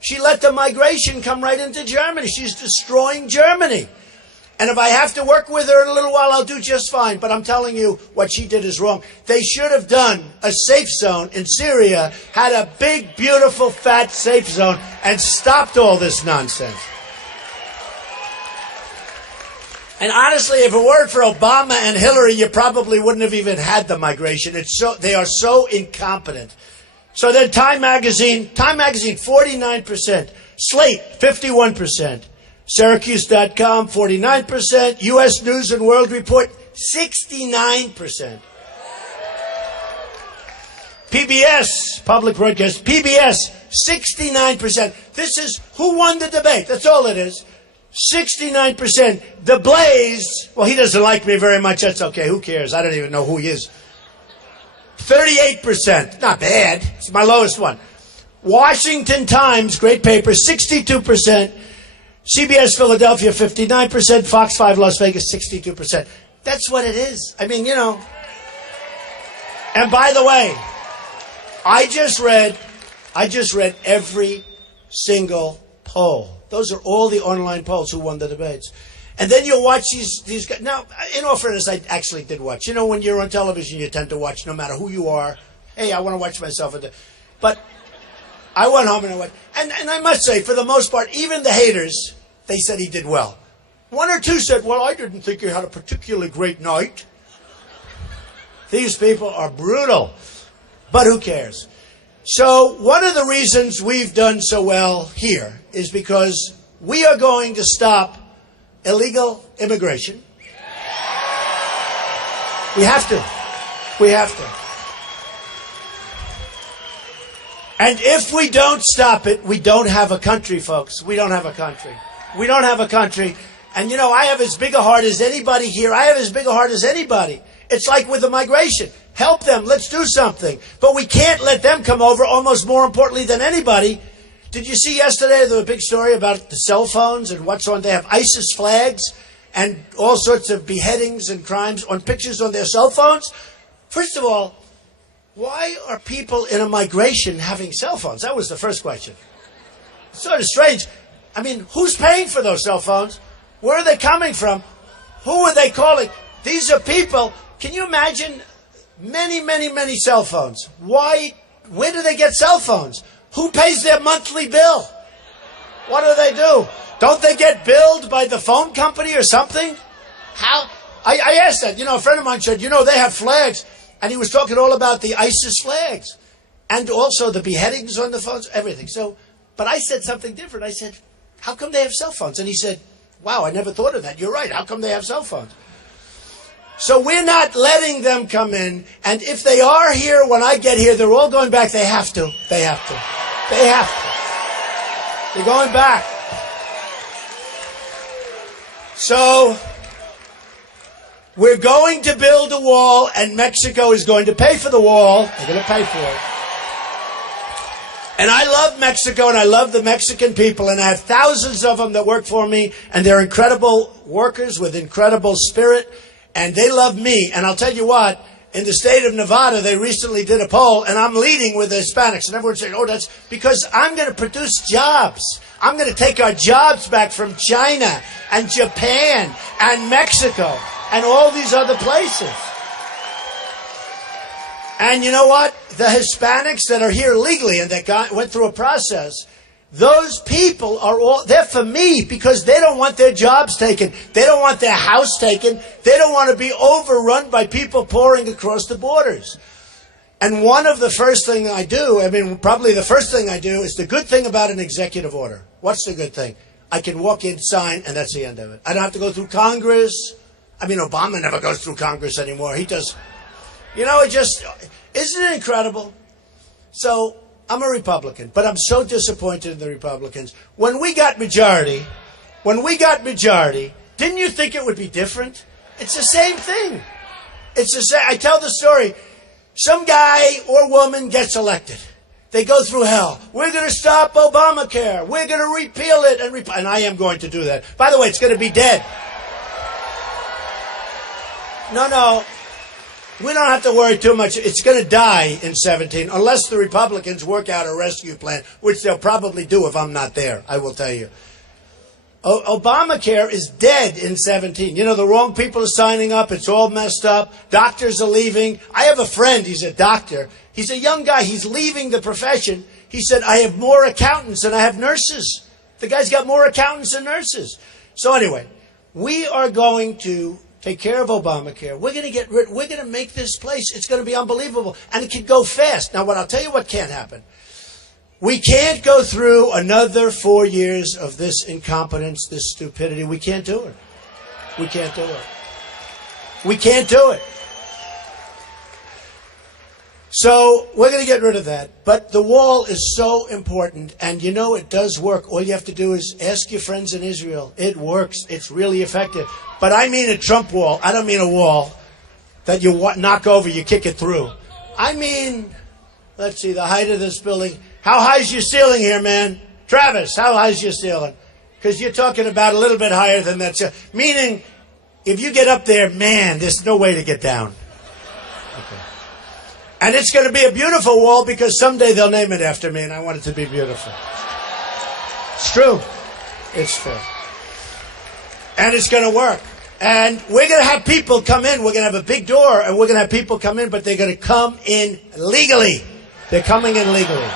She let the migration come right into Germany. She's destroying Germany. And if I have to work with her in a little while, I'll do just fine. But I'm telling you, what she did is wrong. They should have done a safe zone in Syria, had a big, beautiful, fat safe zone, and stopped all this nonsense. And honestly, if it weren't for Obama and Hillary, you probably wouldn't have even had the migration. They are so incompetent. So then Time magazine, 49%. Slate, 51%. Syracuse.com, 49%. U.S. News and World Report, 69%. PBS, public broadcast, PBS, 69%. This is who won the debate. That's all it is. 69%. The Blaze, well, he doesn't like me very much. That's okay. Who cares? I don't even know who he is. 38%. Not bad. It's my lowest one. Washington Times, great paper, 62%. CBS Philadelphia, 59%. Fox 5 Las Vegas, 62%. That's what it is. I mean, you know. And by the way, I just read every single poll. Those are all the online polls who won the debates. And then you'll watch these guys. Now, in all fairness, I actually did watch. You know, when you're on television, you tend to watch no matter who you are. Hey, I want to watch myself. But I went home and I went. And I must say, for the most part, even the haters, they said he did well. 1 or 2 said, well, I didn't think he had a particularly great night. These people are brutal. But who cares? So one of the reasons we've done so well here is because we are going to stop illegal immigration. We have to. We have to. And if we don't stop it, we don't have a country, folks. We don't have a country. We don't have a country. And, you know, I have as big a heart as anybody here. I have as big a heart as anybody. It's like with the migration. Help them. Let's do something. But we can't let them come over, almost more importantly than anybody. Did you see yesterday the big story about the cell phones and what's on? They have ISIS flags and all sorts of beheadings and crimes on pictures on their cell phones. First of all, why are people in a migration having cell phones? That was the first question. It's sort of strange. I mean, who's paying for those cell phones? Where are they coming from? Who are they calling? These are people. Can you imagine Many, many, many cell phones. Why? Where do they get cell phones? Who pays their monthly bill? What do? Don't they get billed by the phone company or something? How? I asked that. A friend of mine said, they have flags. And he was talking all about the ISIS flags. And also the beheadings on the phones, everything. But I said something different. I said, how come they have cell phones? And he said, wow, I never thought of that. You're right. How come they have cell phones? So we're not letting them come in. And if they are here when I get here, they're all going back. They have to. They have to. They have to. They're going back. So we're going to build a wall, and Mexico is going to pay for the wall. They're going to pay for it. And I love Mexico, and I love the Mexican people, and I have thousands of them that work for me, and they're incredible workers with incredible spirit. And they love me. And I'll tell you what, in the state of Nevada, they recently did a poll, and I'm leading with the Hispanics. And everyone's saying, that's because I'm going to produce jobs. I'm going to take our jobs back from China and Japan and Mexico and all these other places. And you know what? The Hispanics that are here legally and that went through a process, those people they're for me because they don't want their jobs taken. They don't want their house taken. They don't want to be overrun by people pouring across the borders. And one of the first thing I do, probably the first thing I do is the good thing about an executive order. What's the good thing? I can walk in, sign, and that's the end of it. I don't have to go through Congress. Obama never goes through Congress anymore. He does. Isn't it incredible? So I'm a Republican, but I'm so disappointed in the Republicans. When we got majority, didn't you think it would be different? It's the same thing. It's the same. I tell the story. Some guy or woman gets elected. They go through hell. We're going to stop Obamacare. We're going to repeal it. And I am going to do that. By the way, it's going to be dead. No. We don't have to worry too much. It's going to die in 17, unless the Republicans work out a rescue plan, which they'll probably do if I'm not there, I will tell you. Obamacare is dead in 17. The wrong people are signing up. It's all messed up. Doctors are leaving. I have a friend. He's a doctor. He's a young guy. He's leaving the profession. He said, I have more accountants than I have nurses. The guy's got more accountants than nurses. So anyway, we are going to take care of Obamacare. We're going to make this place. It's going to be unbelievable. And it can go fast. Now, I'll tell you what can't happen. We can't go through another 4 years of this incompetence, this stupidity. We can't do it. We can't do it. We can't do it. So we're going to get rid of that. But the wall is so important. And it does work. All you have to do is ask your friends in Israel. It works. It's really effective. But I mean a Trump wall. I don't mean a wall that you knock over, you kick it through. I mean, let's see, the height of this building. How high is your ceiling here, man? Travis, how high is your ceiling? Because you're talking about a little bit higher than that. Meaning, if you get up there, man, there's no way to get down. Okay. And it's going to be a beautiful wall because someday they'll name it after me, and I want it to be beautiful. It's true. It's true. And it's going to work. And we're going to have people come in. We're going to have a big door, and we're going to have people come in, but they're going to come in legally. They're coming in legally.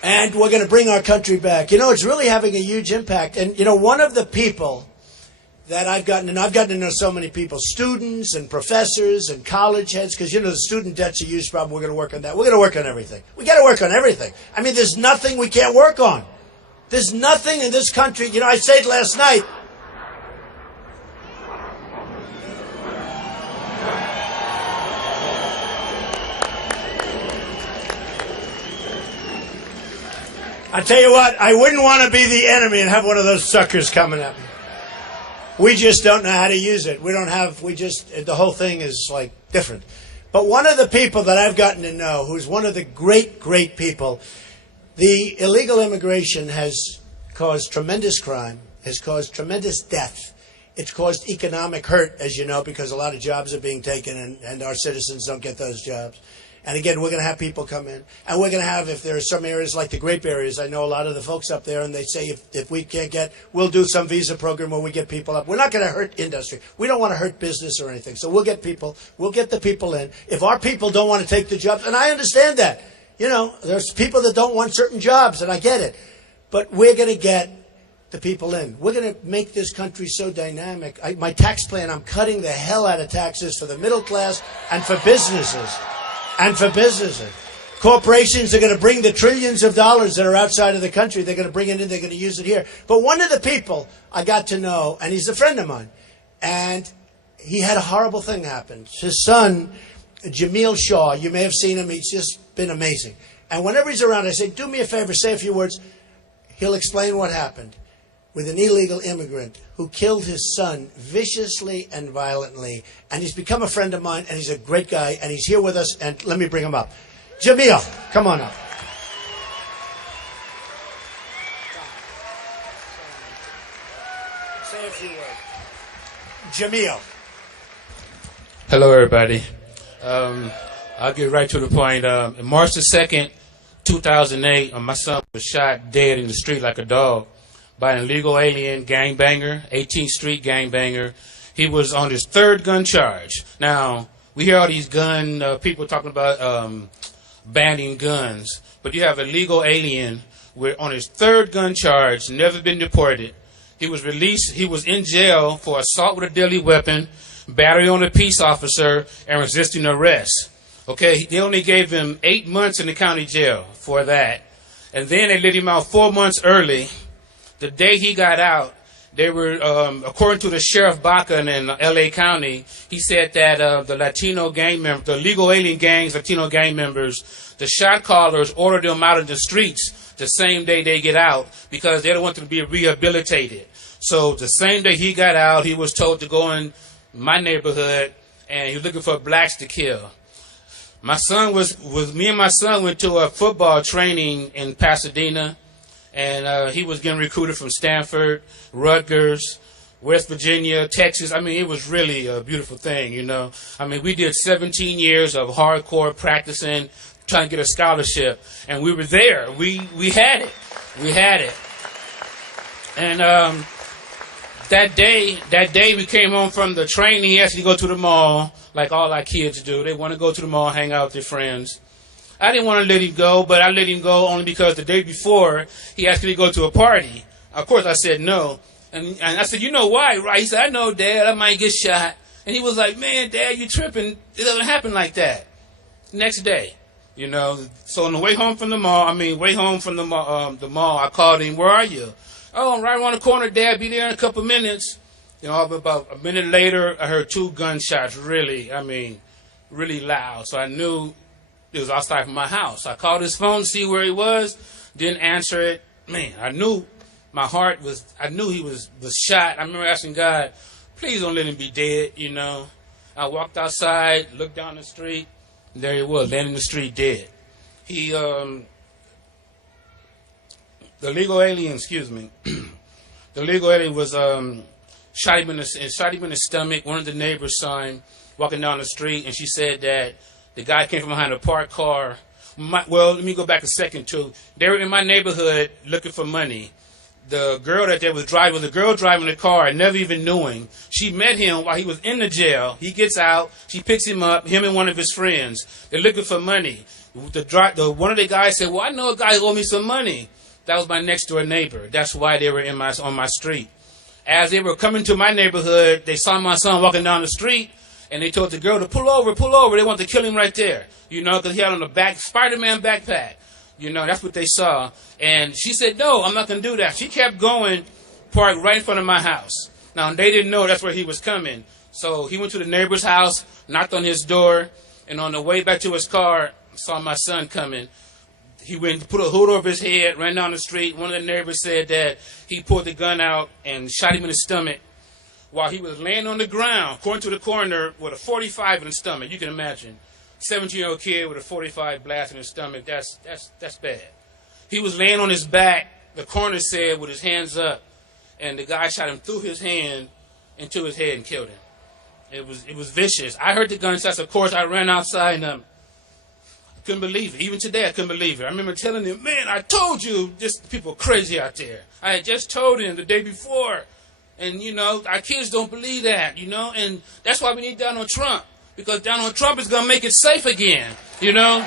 And we're going to bring our country back. It's really having a huge impact. And, one of the people that I've gotten to know so many people, students and professors and college heads, because, the student debt's a huge problem. We're going to work on that. We're going to work on everything. We got to work on everything. There's nothing we can't work on. There's nothing in this country. I said last night, I tell you what, I wouldn't want to be the enemy and have one of those suckers coming at me. We just don't know how to use it. The whole thing is different. But one of the people that I've gotten to know, who's one of the great, great people, the illegal immigration has caused tremendous crime, has caused tremendous death. It's caused economic hurt, as you know, because a lot of jobs are being taken and our citizens don't get those jobs. And again, we're going to have people come in. And we're going to have, if there are some areas like the grape areas, I know a lot of the folks up there, and they say if we can't get, we'll do some visa program where we get people up. We're not going to hurt industry. We don't want to hurt business or anything. So we'll get the people in. If our people don't want to take the jobs, and I understand that. You know, there's people that don't want certain jobs, and I get it. But we're going to get the people in. We're going to make this country so dynamic. My tax plan, I'm cutting the hell out of taxes for the middle class and for businesses. Corporations are going to bring the trillions of dollars that are outside of the country. They're going to bring it in. They're going to use it here. But one of the people I got to know, and he's a friend of mine, and he had a horrible thing happen. His son, Jamil Shaw, you may have seen him. He's just been amazing. And whenever he's around, I say, do me a favor, say a few words. He'll explain what happened with an illegal immigrant who killed his son viciously and violently. And he's become a friend of mine, and he's a great guy, and he's here with us. And let me bring him up. Jamil, come on up. Say a few words. Jamil. Hello, everybody. I'll get right to the point. March the 2nd, 2008, my son was shot dead in the street like a dog by an illegal alien gangbanger, 18th Street gangbanger. He was on his third gun charge. Now, we hear all these people talking about banning guns, but you have a legal alien on his third gun charge, never been deported. He was released. He was in jail for assault with a deadly weapon, battery on a peace officer, and resisting arrest. Okay, they only gave him 8 months in the county jail for that. And then they let him out 4 months early. The day he got out, they were, according to the Sheriff Baca in L.A. County, he said that the Latino gang members, the legal alien gangs, Latino gang members, the shot callers ordered them out of the streets the same day they get out because they don't want them to be rehabilitated. So the same day he got out, he was told to go in my neighborhood, and he was looking for blacks to kill. My son me and my son went to a football training in Pasadena, and he was getting recruited from Stanford, Rutgers, West Virginia, Texas. I mean, it was really a beautiful thing, you know. I mean, we did 17 years of hardcore practicing, trying to get a scholarship, and we were there. We had it. We had it. And that day we came home from the training. He asked me to go to the mall, like all our kids do. They want to go to the mall, hang out with their friends. I didn't want to let him go, but I let him go only because the day before he asked me to go to a party. Of course, I said no. And I said, you know why, right? He said, I know, Dad, I might get shot. And he was like, man, Dad, you tripping. It doesn't happen like that. Next day, you know. So on the way home from the mall, I called him, where are you? Oh, I'm right around the corner, Dad. Be there in a couple minutes. You know, about a minute later, I heard 2 gunshots, really loud. So I knew it was outside from my house. I called his phone to see where he was. Didn't answer it. Man, I knew he was shot. I remember asking God, please don't let him be dead, you know. I walked outside, looked down the street, and there he was, laying in the street dead. The legal alien was shot him in the stomach. One of the neighbors saw him walking down the street, and she said that the guy came from behind a parked car. Let me go back a second too. They were in my neighborhood looking for money. The girl that they was driving, the girl driving the car, I never even knew him. She met him while he was in the jail. He gets out. She picks him up, him and one of his friends. They're looking for money. One of the guys said, well, I know a guy who owed me some money. That was my next door neighbor. That's why they were on my street. As they were coming to my neighborhood, they saw my son walking down the street, and they told the girl to pull over. They wanted to kill him right there, you know, because he had on a Spider-Man backpack. You know, that's what they saw. And she said, no, I'm not going to do that. She kept going, parked right in front of my house. Now, they didn't know that's where he was coming. So he went to the neighbor's house, knocked on his door, and on the way back to his car, saw my son coming. He went, put a hood over his head, ran down the street. One of the neighbors said that he pulled the gun out and shot him in the stomach while he was laying on the ground, according to the coroner, with a .45 in his stomach. You can imagine. 17-year-old kid with a .45 blast in his stomach. That's bad. He was laying on his back, the coroner said, with his hands up, and the guy shot him through his hand into his head and killed him. It was vicious. I heard the gunshots. Of course, I ran outside and Couldn't believe it. Even today, I couldn't believe it. I remember telling him, man, I told you, just people are crazy out there. I had just told him the day before. And, you know, our kids don't believe that, you know. And that's why we need Donald Trump. Because Donald Trump is going to make it safe again, you know.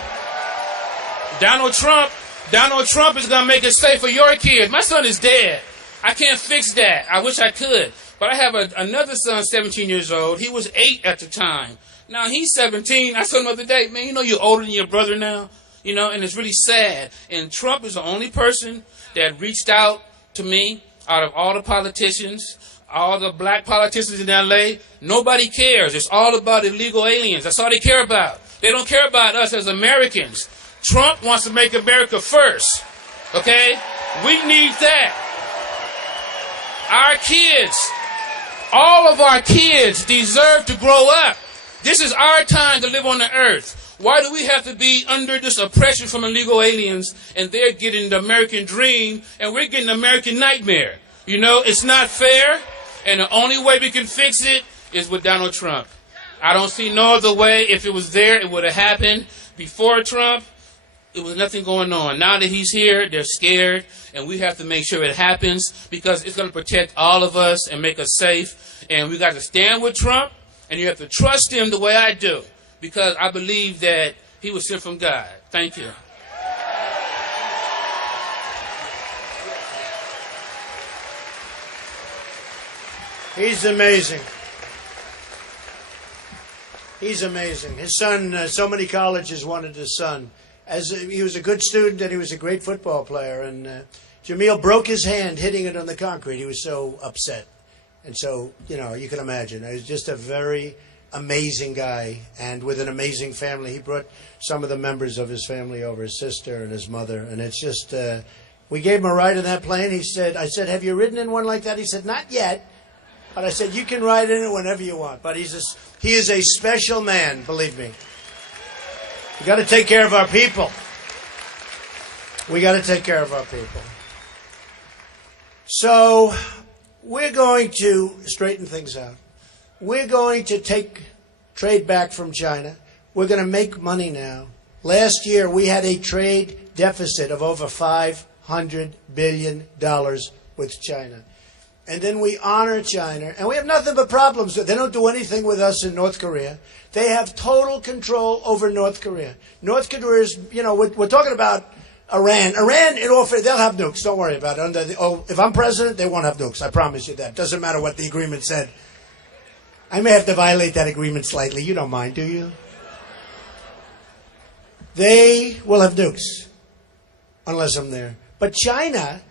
Donald Trump is going to make it safe for your kids. My son is dead. I can't fix that. I wish I could. But I have another son, 17 years old. He was 8 at the time. Now he's 17. I told him the other day, man, you know you're older than your brother now. You know, and it's really sad. And Trump is the only person that reached out to me out of all the politicians, all the black politicians in L.A. Nobody cares. It's all about illegal aliens. That's all they care about. They don't care about us as Americans. Trump wants to make America first. Okay? We need that. Our kids, all of our kids deserve to grow up. This is our time to live on the earth. Why do we have to be under this oppression from illegal aliens and they're getting the American dream and we're getting the American nightmare? You know, it's not fair, and the only way we can fix it is with Donald Trump. I don't see no other way. If it was there, it would have happened. Before Trump, there was nothing going on. Now that he's here, they're scared, and we have to make sure it happens because it's going to protect all of us and make us safe. And we got to stand with Trump, and you have to trust him the way I do because I believe that he was sent from God. Thank you. He's amazing. He's amazing. His son, so many colleges wanted his son. He was a good student and he was a great football player. And Jamil broke his hand hitting it on the concrete. He was so upset. And so, you know, you can imagine. He was just a very amazing guy and with an amazing family. He brought some of the members of his family over, his sister and his mother. And it's just, we gave him a ride in that plane. I said, have you ridden in one like that? He said, not yet. But I said, you can ride in it whenever you want. But he is a special man, believe me. We got to take care of our people. We got to take care of our people. So we're going to straighten things out. We're going to take trade back from China. We're going to make money now. Last year, we had a trade deficit of over $500 billion with China. And then we honor China. And we have nothing but problems. They don't do anything with us in North Korea. They have total control over North Korea. North Korea is, you know, we're talking about Iran. Iran, they'll have nukes. Don't worry about it. If I'm president, they won't have nukes. I promise you that. Doesn't matter what the agreement said. I may have to violate that agreement slightly. You don't mind, do you? They will have nukes unless I'm there. But China,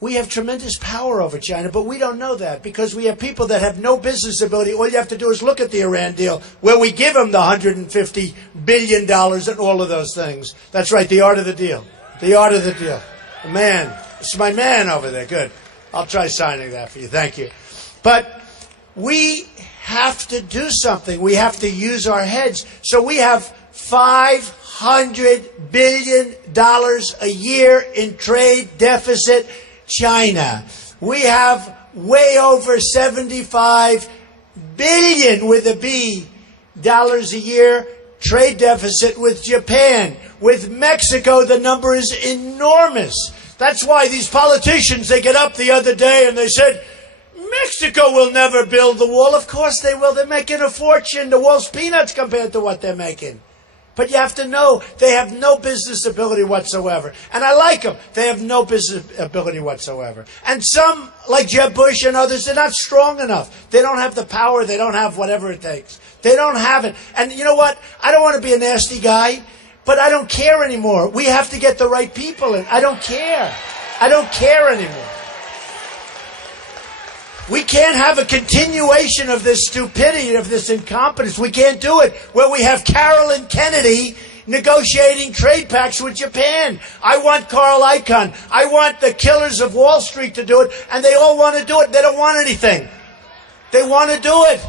we have tremendous power over China, but we don't know that because we have people that have no business ability. All you have to do is look at the Iran deal where we give them the $150 billion and all of those things. That's right, the art of the deal. The art of the deal. The man. It's my man over there. Good. I'll try signing that for you. Thank you. But we have to do something. We have to use our heads. So we have $500 billion a year in trade deficit. China. We have way over 75 billion with a B dollars a year trade deficit with Japan. With Mexico, the number is enormous. That's why these politicians, they get up the other day and they said, Mexico will never build the wall. Of course they will. They're making a fortune. The wall's peanuts compared to what they're making. But you have to know they have no business ability whatsoever. And I like them. They have no business ability whatsoever. And some, like Jeb Bush and others, they're not strong enough. They don't have the power. They don't have whatever it takes. They don't have it. And you know what? I don't want to be a nasty guy, but I don't care anymore. We have to get the right people in. I don't care. I don't care anymore. We can't have a continuation of this stupidity, of this incompetence. We can't do it where we have Carolyn Kennedy negotiating trade pacts with Japan. I want Carl Icahn. I want the killers of Wall Street to do it, and they all want to do it. They don't want anything. They want to do it.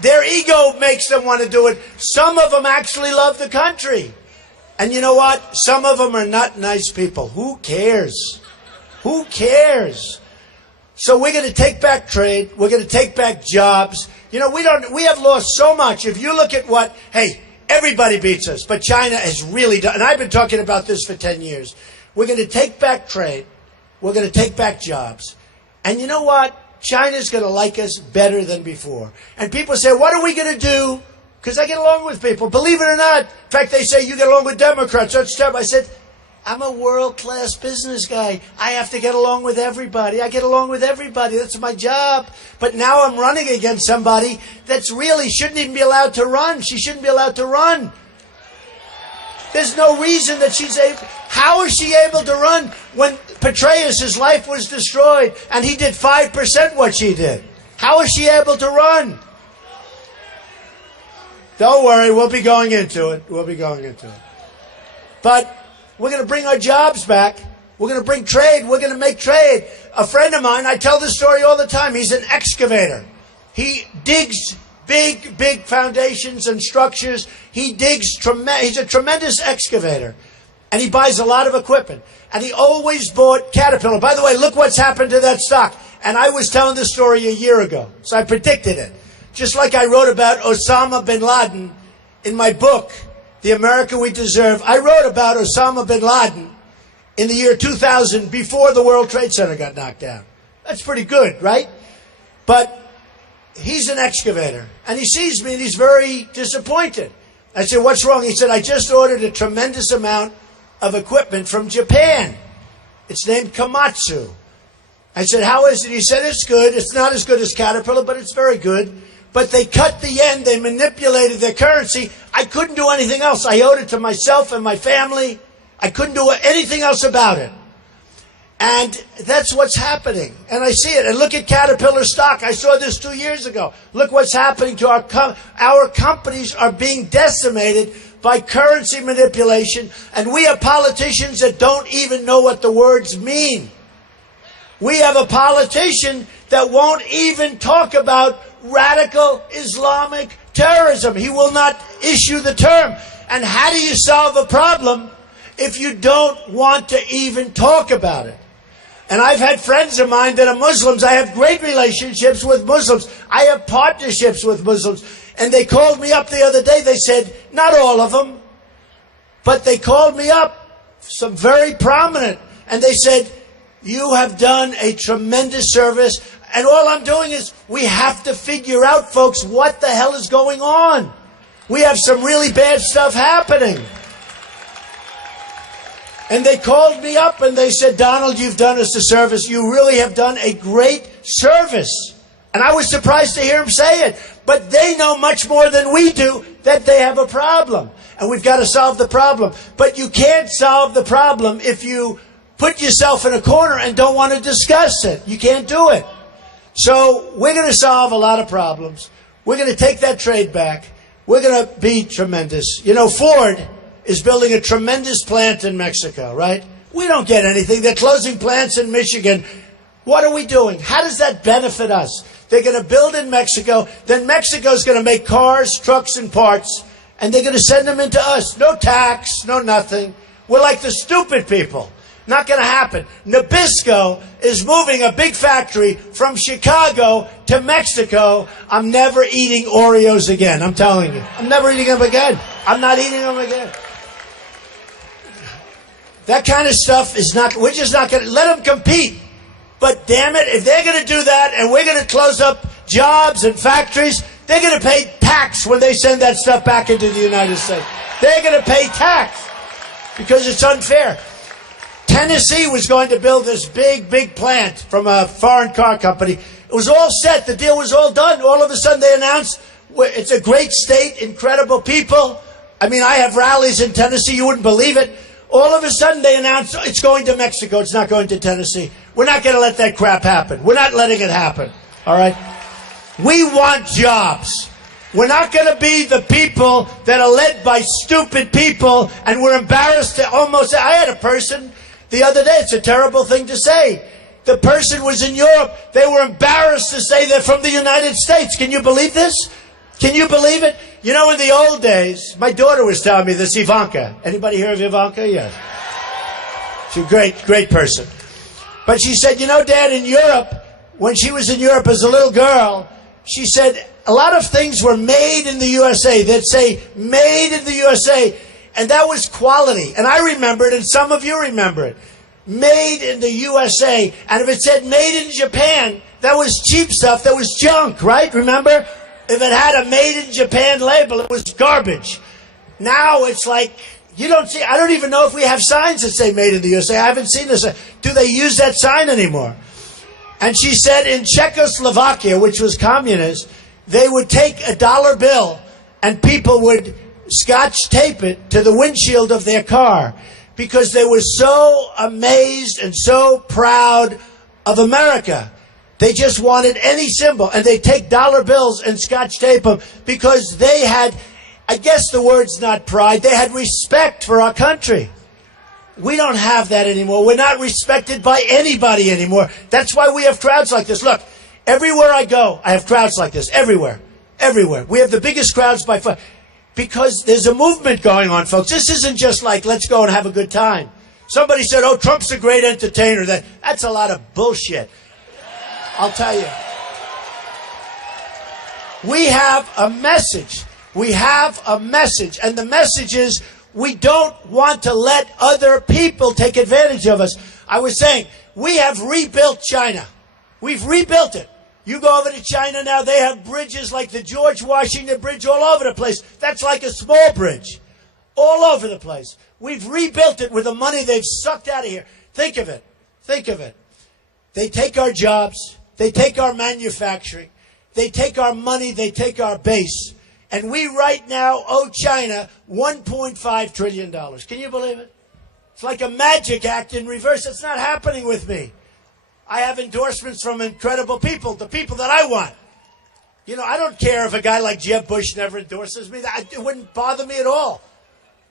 Their ego makes them want to do it. Some of them actually love the country. And you know what? Some of them are not nice people. Who cares? Who cares? So we're going to take back trade. We're going to take back jobs. You know, we have lost so much. If you look at Everybody beats us, but China has really done, and I've been talking about this for 10 years. We're going to take back trade. We're going to take back jobs. And you know what? China's going to like us better than before. And people say, what are we going to do? Because I get along with people. Believe it or not. In fact, they say, you get along with Democrats. That's terrible. I said, I'm a world-class business guy. I have to get along with everybody. I get along with everybody. That's my job. But now I'm running against somebody that's really shouldn't even be allowed to run. She shouldn't be allowed to run. There's no reason that she's able. How is she able to run when Petraeus, his life was destroyed, and he did 5% what she did? How is she able to run? Don't worry, we'll be going into it. We'll be going into it. But we're going to bring our jobs back. We're going to bring trade. We're going to make trade. A friend of mine, I tell this story all the time, he's an excavator. He digs big foundations and structures. He digs, he's a tremendous excavator. And he buys a lot of equipment. And he always bought Caterpillar. By the way, look what's happened to that stock. And I was telling this story a year ago, so I predicted it. Just like I wrote about Osama bin Laden in my book, The America We Deserve. I wrote about Osama bin Laden in the year 2000 before the World Trade Center got knocked down. That's pretty good, right? But he's an excavator. And he sees me and he's very disappointed. I said, what's wrong? He said, I just ordered a tremendous amount of equipment from Japan. It's named Komatsu. I said, how is it? He said, it's good. It's not as good as Caterpillar, but it's very good. But they cut the yen. They manipulated their currency. I couldn't do anything else. I owed it to myself and my family. I couldn't do anything else about it. And that's what's happening. And I see it. And look at Caterpillar stock. I saw this 2 years ago. Look what's happening to our companies are being decimated by currency manipulation. And we have politicians that don't even know what the words mean. We have a politician that won't even talk about radical Islamic terrorism. He will not issue the term. And how do you solve a problem if you don't want to even talk about it? And I've had friends of mine that are Muslims. I have great relationships with Muslims. I have partnerships with Muslims. And they called me up the other day. They said, not all of them, but they called me up, some very prominent. And they said, you have done a tremendous service. And all I'm doing is, we have to figure out, folks, what the hell is going on. We have some really bad stuff happening. And they called me up and they said, Donald, you've done us a service. You really have done a great service. And I was surprised to hear him say it. But they know much more than we do that they have a problem. And we've got to solve the problem. But you can't solve the problem if you put yourself in a corner and don't want to discuss it. You can't do it. So we're going to solve a lot of problems. We're going to take that trade back. We're going to be tremendous. You know, Ford is building a tremendous plant in Mexico, right? We don't get anything. They're closing plants in Michigan. What are we doing? How does that benefit us? They're going to build in Mexico. Then Mexico's going to make cars, trucks, and parts. And they're going to send them into us. No tax, no nothing. We're like the stupid people. Not going to happen. Nabisco is moving a big factory from Chicago to Mexico. I'm never eating Oreos again. I'm telling you. I'm never eating them again. I'm not eating them again. That kind of stuff is not, we're just not going to let them compete. But damn it, if they're going to do that and we're going to close up jobs and factories, they're going to pay tax when they send that stuff back into the United States. They're going to pay tax because it's unfair. Tennessee was going to build this big plant from a foreign car company. It was all set. The deal was all done. All of a sudden they announced it's a great state, incredible people. I mean, I have rallies in Tennessee. You wouldn't believe it. All of a sudden they announced it's going to Mexico. It's not going to Tennessee. We're not going to let that crap happen. We're not letting it happen. All right? We want jobs. We're not going to be the people that are led by stupid people, and we're embarrassed to almost... I had a person the other day. It's a terrible thing to say. The person was in Europe. They were embarrassed to say they're from the United States. Can you believe this? Can you believe it? You know, in the old days, my daughter was telling me this, Ivanka. Anybody hear of Ivanka? Yes. She's a great person. But she said, you know, Dad, in Europe, when she was in Europe as a little girl, she said, a lot of things were made in the USA. They'd say, made in the USA. And that was quality. And I remember it, and some of you remember it. Made in the USA. And if it said made in Japan, that was cheap stuff. That was junk, right? Remember? If it had a made in Japan label, it was garbage. Now it's like, you don't see, I don't even know if we have signs that say made in the USA. I haven't seen this. Do they use that sign anymore? And she said in Czechoslovakia, which was communist, they would take a dollar bill and people would scotch tape it to the windshield of their car because they were so amazed and so proud of America. They just wanted any symbol, and they take dollar bills and scotch tape them because they had, I guess the word's not pride, they had respect for our country. We don't have that anymore. We're not respected by anybody anymore. That's why we have crowds like this. Look, everywhere I go, I have crowds like this. Everywhere. Everywhere. We have the biggest crowds by far. Because there's a movement going on, folks. This isn't just like, let's go and have a good time. Somebody said, oh, Trump's a great entertainer. That's a lot of bullshit. I'll tell you. We have a message. We have a message. And the message is we don't want to let other people take advantage of us. I was saying, we have rebuilt China. We've rebuilt it. You go over to China now, they have bridges like the George Washington Bridge all over the place. That's like a small bridge. All over the place. We've rebuilt it with the money they've sucked out of here. Think of it. Think of it. They take our jobs. They take our manufacturing. They take our money. They take our base. And we right now owe China $1.5 trillion. Can you believe it? It's like a magic act in reverse. It's not happening with me. I have endorsements from incredible people, the people that I want. You know, I don't care if a guy like Jeb Bush never endorses me. It wouldn't bother me at all.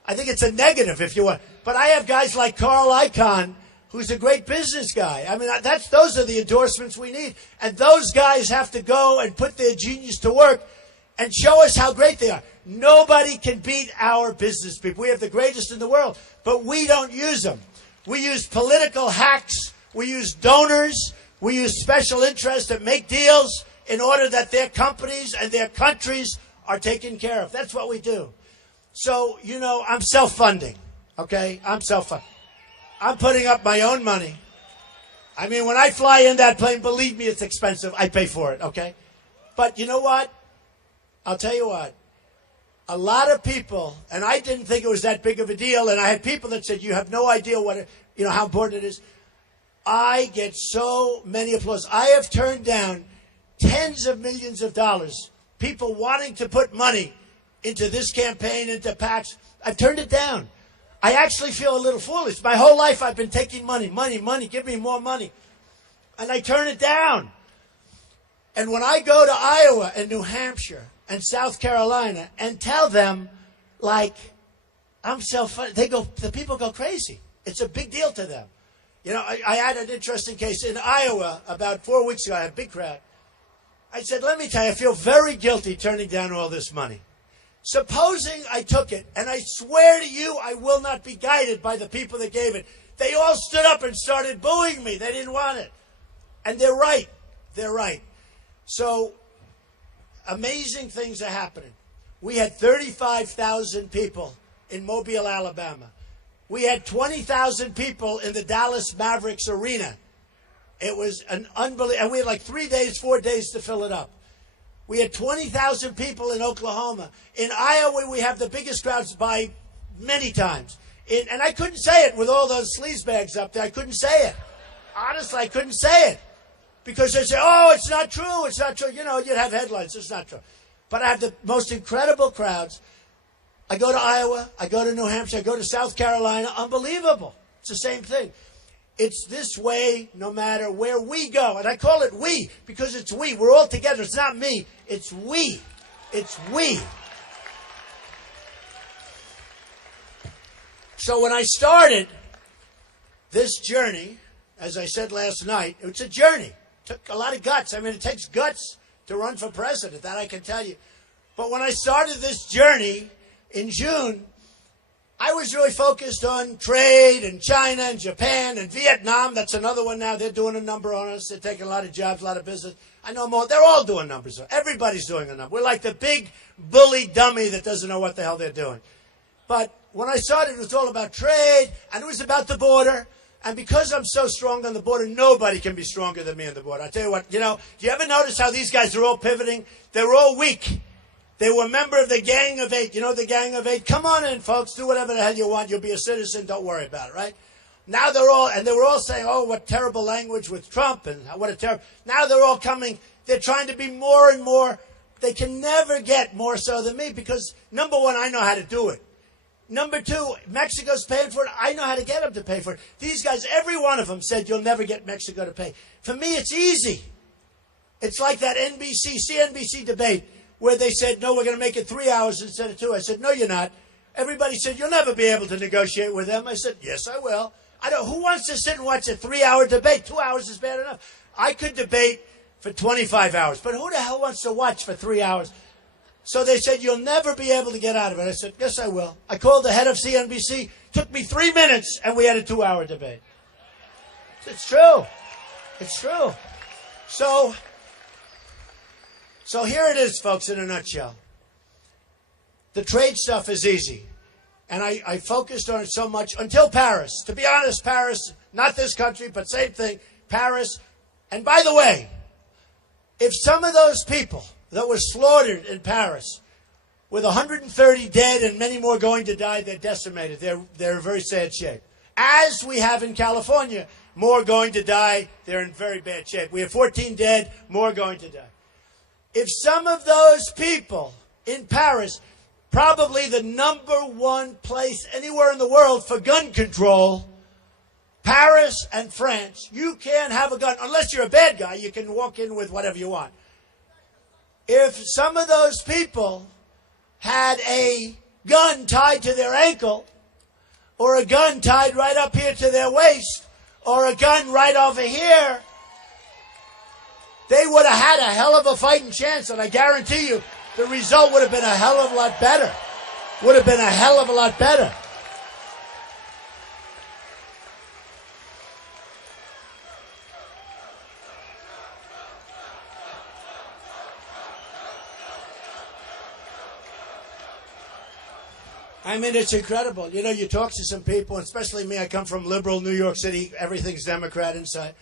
I think it's a negative if you want. But I have guys like Carl Icahn, who's a great business guy. I mean, those are the endorsements we need. And those guys have to go and put their genius to work and show us how great they are. Nobody can beat our business people. We have the greatest in the world, but we don't use them. We use political hacks. We use donors. We use special interests that make deals in order that their companies and their countries are taken care of. That's what we do. So, you know, I'm self-funding, okay? I'm self-funding. I'm putting up my own money. I mean, when I fly in that plane, believe me, it's expensive. I pay for it, okay? But you know what? I'll tell you what. A lot of people, and I didn't think it was that big of a deal, and I had people that said, you have no idea how important it is. I get so many applause. I have turned down tens of millions of dollars, people wanting to put money into this campaign, into PACs. I've turned it down. I actually feel a little foolish. My whole life I've been taking money, give me more money. And I turn it down. And when I go to Iowa and New Hampshire and South Carolina and tell them, like, I'm self-funded, the people go crazy. It's a big deal to them. You know, I had an interesting case in Iowa about 4 weeks ago. I had a big crowd. I said, let me tell you, I feel very guilty turning down all this money. Supposing I took it, and I swear to you, I will not be guided by the people that gave it. They all stood up and started booing me. They didn't want it. And they're right. They're right. So, amazing things are happening. We had 35,000 people in Mobile, Alabama. We had 20,000 people in the Dallas Mavericks arena. It was an unbelievable, and we had like 4 days to fill it up. We had 20,000 people in Oklahoma. In Iowa, we have the biggest crowds by many times. And I couldn't say it with all those sleazebags up there. I couldn't say it. Honestly, I couldn't say it. Because they say, oh, it's not true, it's not true. You know, you'd have headlines, it's not true. But I have the most incredible crowds. I go to Iowa, I go to New Hampshire, I go to South Carolina. Unbelievable. It's the same thing. It's this way no matter where we go. And I call it we because it's we. We're all together. It's not me. It's we. It's we. So when I started this journey, as I said last night, it's a journey. It took a lot of guts. I mean, it takes guts to run for president, that I can tell you. But when I started this journey in June, I was really focused on trade and China and Japan and Vietnam. That's another one now. They're doing a number on us. They're taking a lot of jobs, a lot of business. I know more. They're all doing numbers. Everybody's doing a number. We're like the big bully dummy that doesn't know what the hell they're doing. But when I started, it was all about trade, and it was about the border. And because I'm so strong on the border, nobody can be stronger than me on the border. I tell you what, do you ever notice how these guys are all pivoting? They're all weak. They were a member of the Gang of Eight. You know the Gang of Eight? Come on in, folks. Do whatever the hell you want. You'll be a citizen. Don't worry about it, right? Now they were all saying, oh, what terrible language with Trump, and what a terrible. Now they're all coming. They're trying to be more and more. They can never get more so than me because, number one, I know how to do it. Number two, Mexico's paying for it. I know how to get them to pay for it. These guys, every one of them said you'll never get Mexico to pay. For me, it's easy. It's like that CNBC debate where they said, no, we're going to make it 3 hours instead of 2. I said, no, you're not. Everybody said, you'll never be able to negotiate with them. I said, yes, I will. Who wants to sit and watch a 3-hour debate? 2 hours is bad enough. I could debate for 25 hours, but who the hell wants to watch for 3 hours? So they said, you'll never be able to get out of it. I said, yes, I will. I called the head of CNBC. Took me 3 minutes, and we had a 2-hour debate. It's true. It's true. So here it is, folks, in a nutshell. The trade stuff is easy. And I focused on it so much until Paris. To be honest, Paris, not this country, but same thing, Paris. And by the way, if some of those people that were slaughtered in Paris, with 130 dead and many more going to die, they're decimated. They're in very sad shape. As we have in California, more going to die. They're in very bad shape. We have 14 dead, more going to die. If some of those people in Paris, probably the number one place anywhere in the world for gun control, Paris and France, you can't have a gun. Unless you're a bad guy, you can walk in with whatever you want. If some of those people had a gun tied to their ankle, or a gun tied right up here to their waist, or a gun right over here, they would have had a hell of a fighting chance, and I guarantee you the result would have been a hell of a lot better. Would have been a hell of a lot better. I mean, it's incredible. You talk to some people, especially me. I come from liberal New York City. Everything's Democrat inside.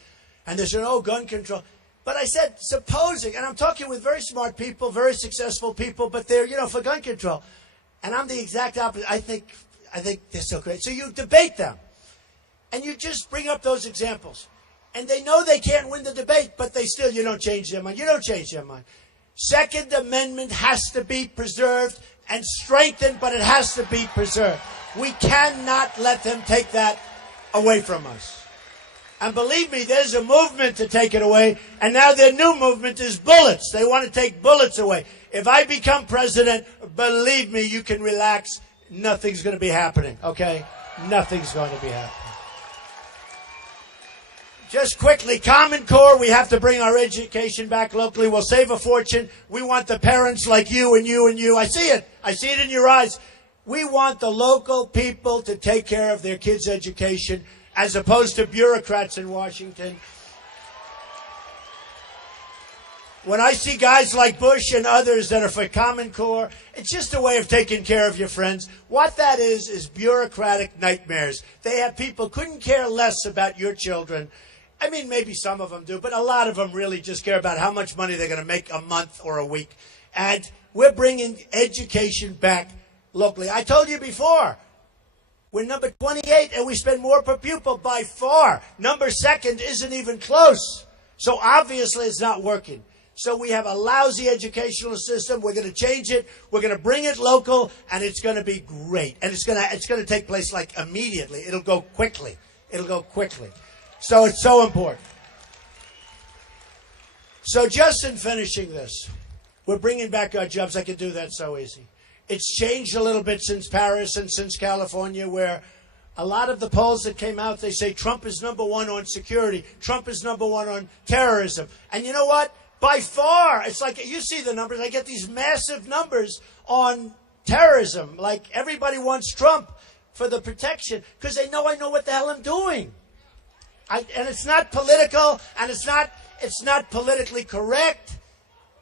And they said, oh, gun control. But I said, supposing, and I'm talking with very smart people, very successful people, but they're, for gun control. And I'm the exact opposite. I think they're so great. So you debate them. And you just bring up those examples. And they know they can't win the debate, but you don't change their mind. You don't change their mind. Second Amendment has to be preserved and strengthened, but it has to be preserved. We cannot let them take that away from us. And believe me, there's a movement to take it away, and now their new movement is bullets. They want to take bullets away. If I become president, believe me, you can relax. Nothing's going to be happening, okay? Nothing's going to be happening. Just quickly, Common Core, we have to bring our education back locally. We'll save a fortune. We want the parents like you and you and you. I see it. I see it in your eyes. We want the local people to take care of their kids' education as opposed to bureaucrats in Washington. When I see guys like Bush and others that are for Common Core, it's just a way of taking care of your friends. What that is bureaucratic nightmares. They have people couldn't care less about your children. I mean, maybe some of them do, but a lot of them really just care about how much money they're going to make a month or a week. And we're bringing education back locally. I told you before, we're number 28, and we spend more per pupil by far. Number second isn't even close. So obviously it's not working. So we have a lousy educational system. We're going to change it. We're going to bring it local, and it's going to be great. And it's going to take place like immediately. It'll go quickly. It'll go quickly. So it's so important. So just in finishing this, we're bringing back our jobs. I can do that so easy. It's changed a little bit since Paris and since California, where a lot of the polls that came out, they say Trump is number one on security. Trump is number one on terrorism. And you know what? By far, it's like, you see the numbers. I get these massive numbers on terrorism. Like, everybody wants Trump for the protection because they know I know what the hell I'm doing. And it's not political, and it's not politically correct,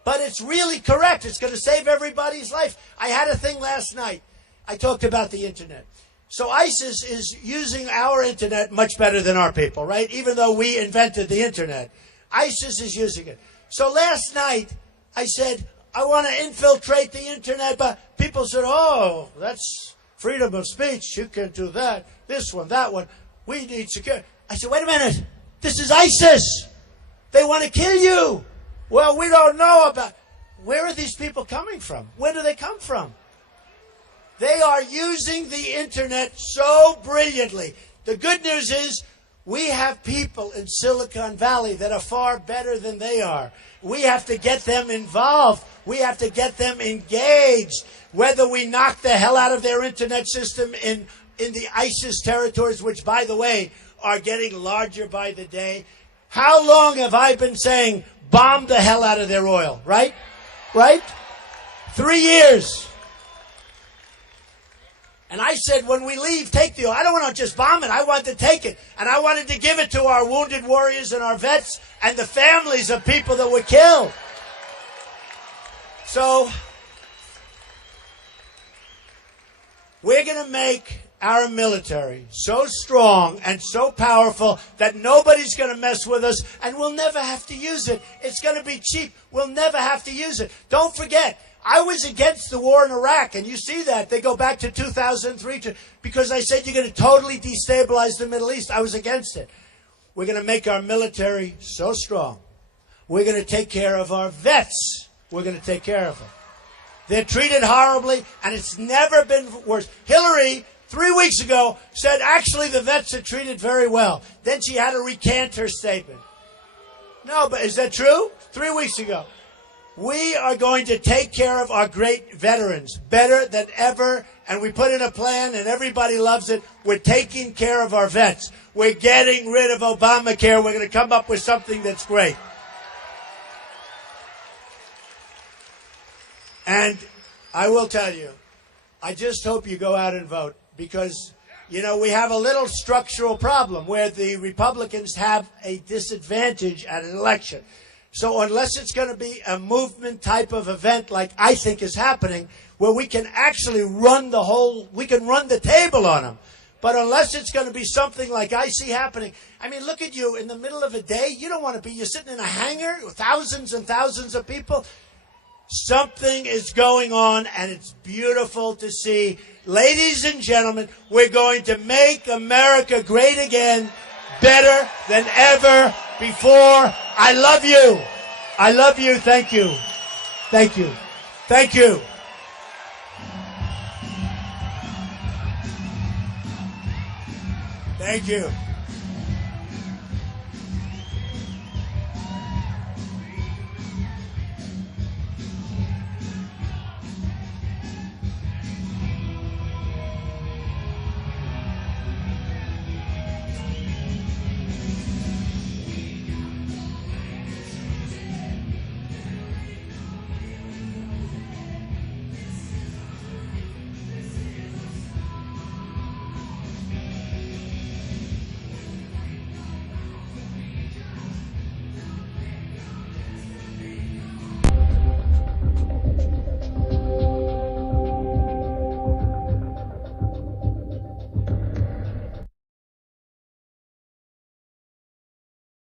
but it's really correct. It's going to save everybody's life. I had a thing last night. I talked about the internet. So ISIS is using our internet much better than our people, right? Even though we invented the internet. ISIS is using it. So last night, I said, I want to infiltrate the internet, but people said, oh, that's freedom of speech. You can't do that. This one, that one. We need security. I said, wait a minute. This is ISIS. They want to kill you. Well, we don't know about... Where are these people coming from? Where do they come from? They are using the internet so brilliantly. The good news is we have people in Silicon Valley that are far better than they are. We have to get them involved. We have to get them engaged. Whether we knock the hell out of their internet system in the ISIS territories, which, by the way, are getting larger by the day. How long have I been saying, bomb the hell out of their oil, right? Right? 3 years. And I said, when we leave, take the oil. I don't want to just bomb it. I want to take it. And I wanted to give it to our wounded warriors and our vets and the families of people that were killed. So, we're going to make our military so strong and so powerful that nobody's going to mess with us, and we'll never have to use it. It's going to be cheap. We'll never have to use it. Don't forget, I was against the war in Iraq, and you see that. They go back to 2003 because I said you're going to totally destabilize the Middle East. I was against it. We're going to make our military so strong. We're going to take care of our vets. We're going to take care of them. They're treated horribly, and it's never been worse. Hillary, 3 weeks ago, said, actually, the vets are treated very well. Then she had to recant her statement. No, but is that true? 3 weeks ago. We are going to take care of our great veterans better than ever, and we put in a plan, and everybody loves it. We're taking care of our vets. We're getting rid of Obamacare. We're going to come up with something that's great. And I will tell you, I just hope you go out and vote because, you know, we have a little structural problem where the Republicans have a disadvantage at an election. So unless it's going to be a movement type of event like I think is happening, where we can actually run we can run the table on them. But unless it's going to be something like I see happening, I mean, look at you in the middle of a day. You don't want to be, you're sitting in a hangar with thousands and thousands of people. Something is going on, and it's beautiful to see. Ladies and gentlemen, we're going to make America great again, better than ever before. I love you. I love you. Thank you. Thank you. Thank you. Thank you.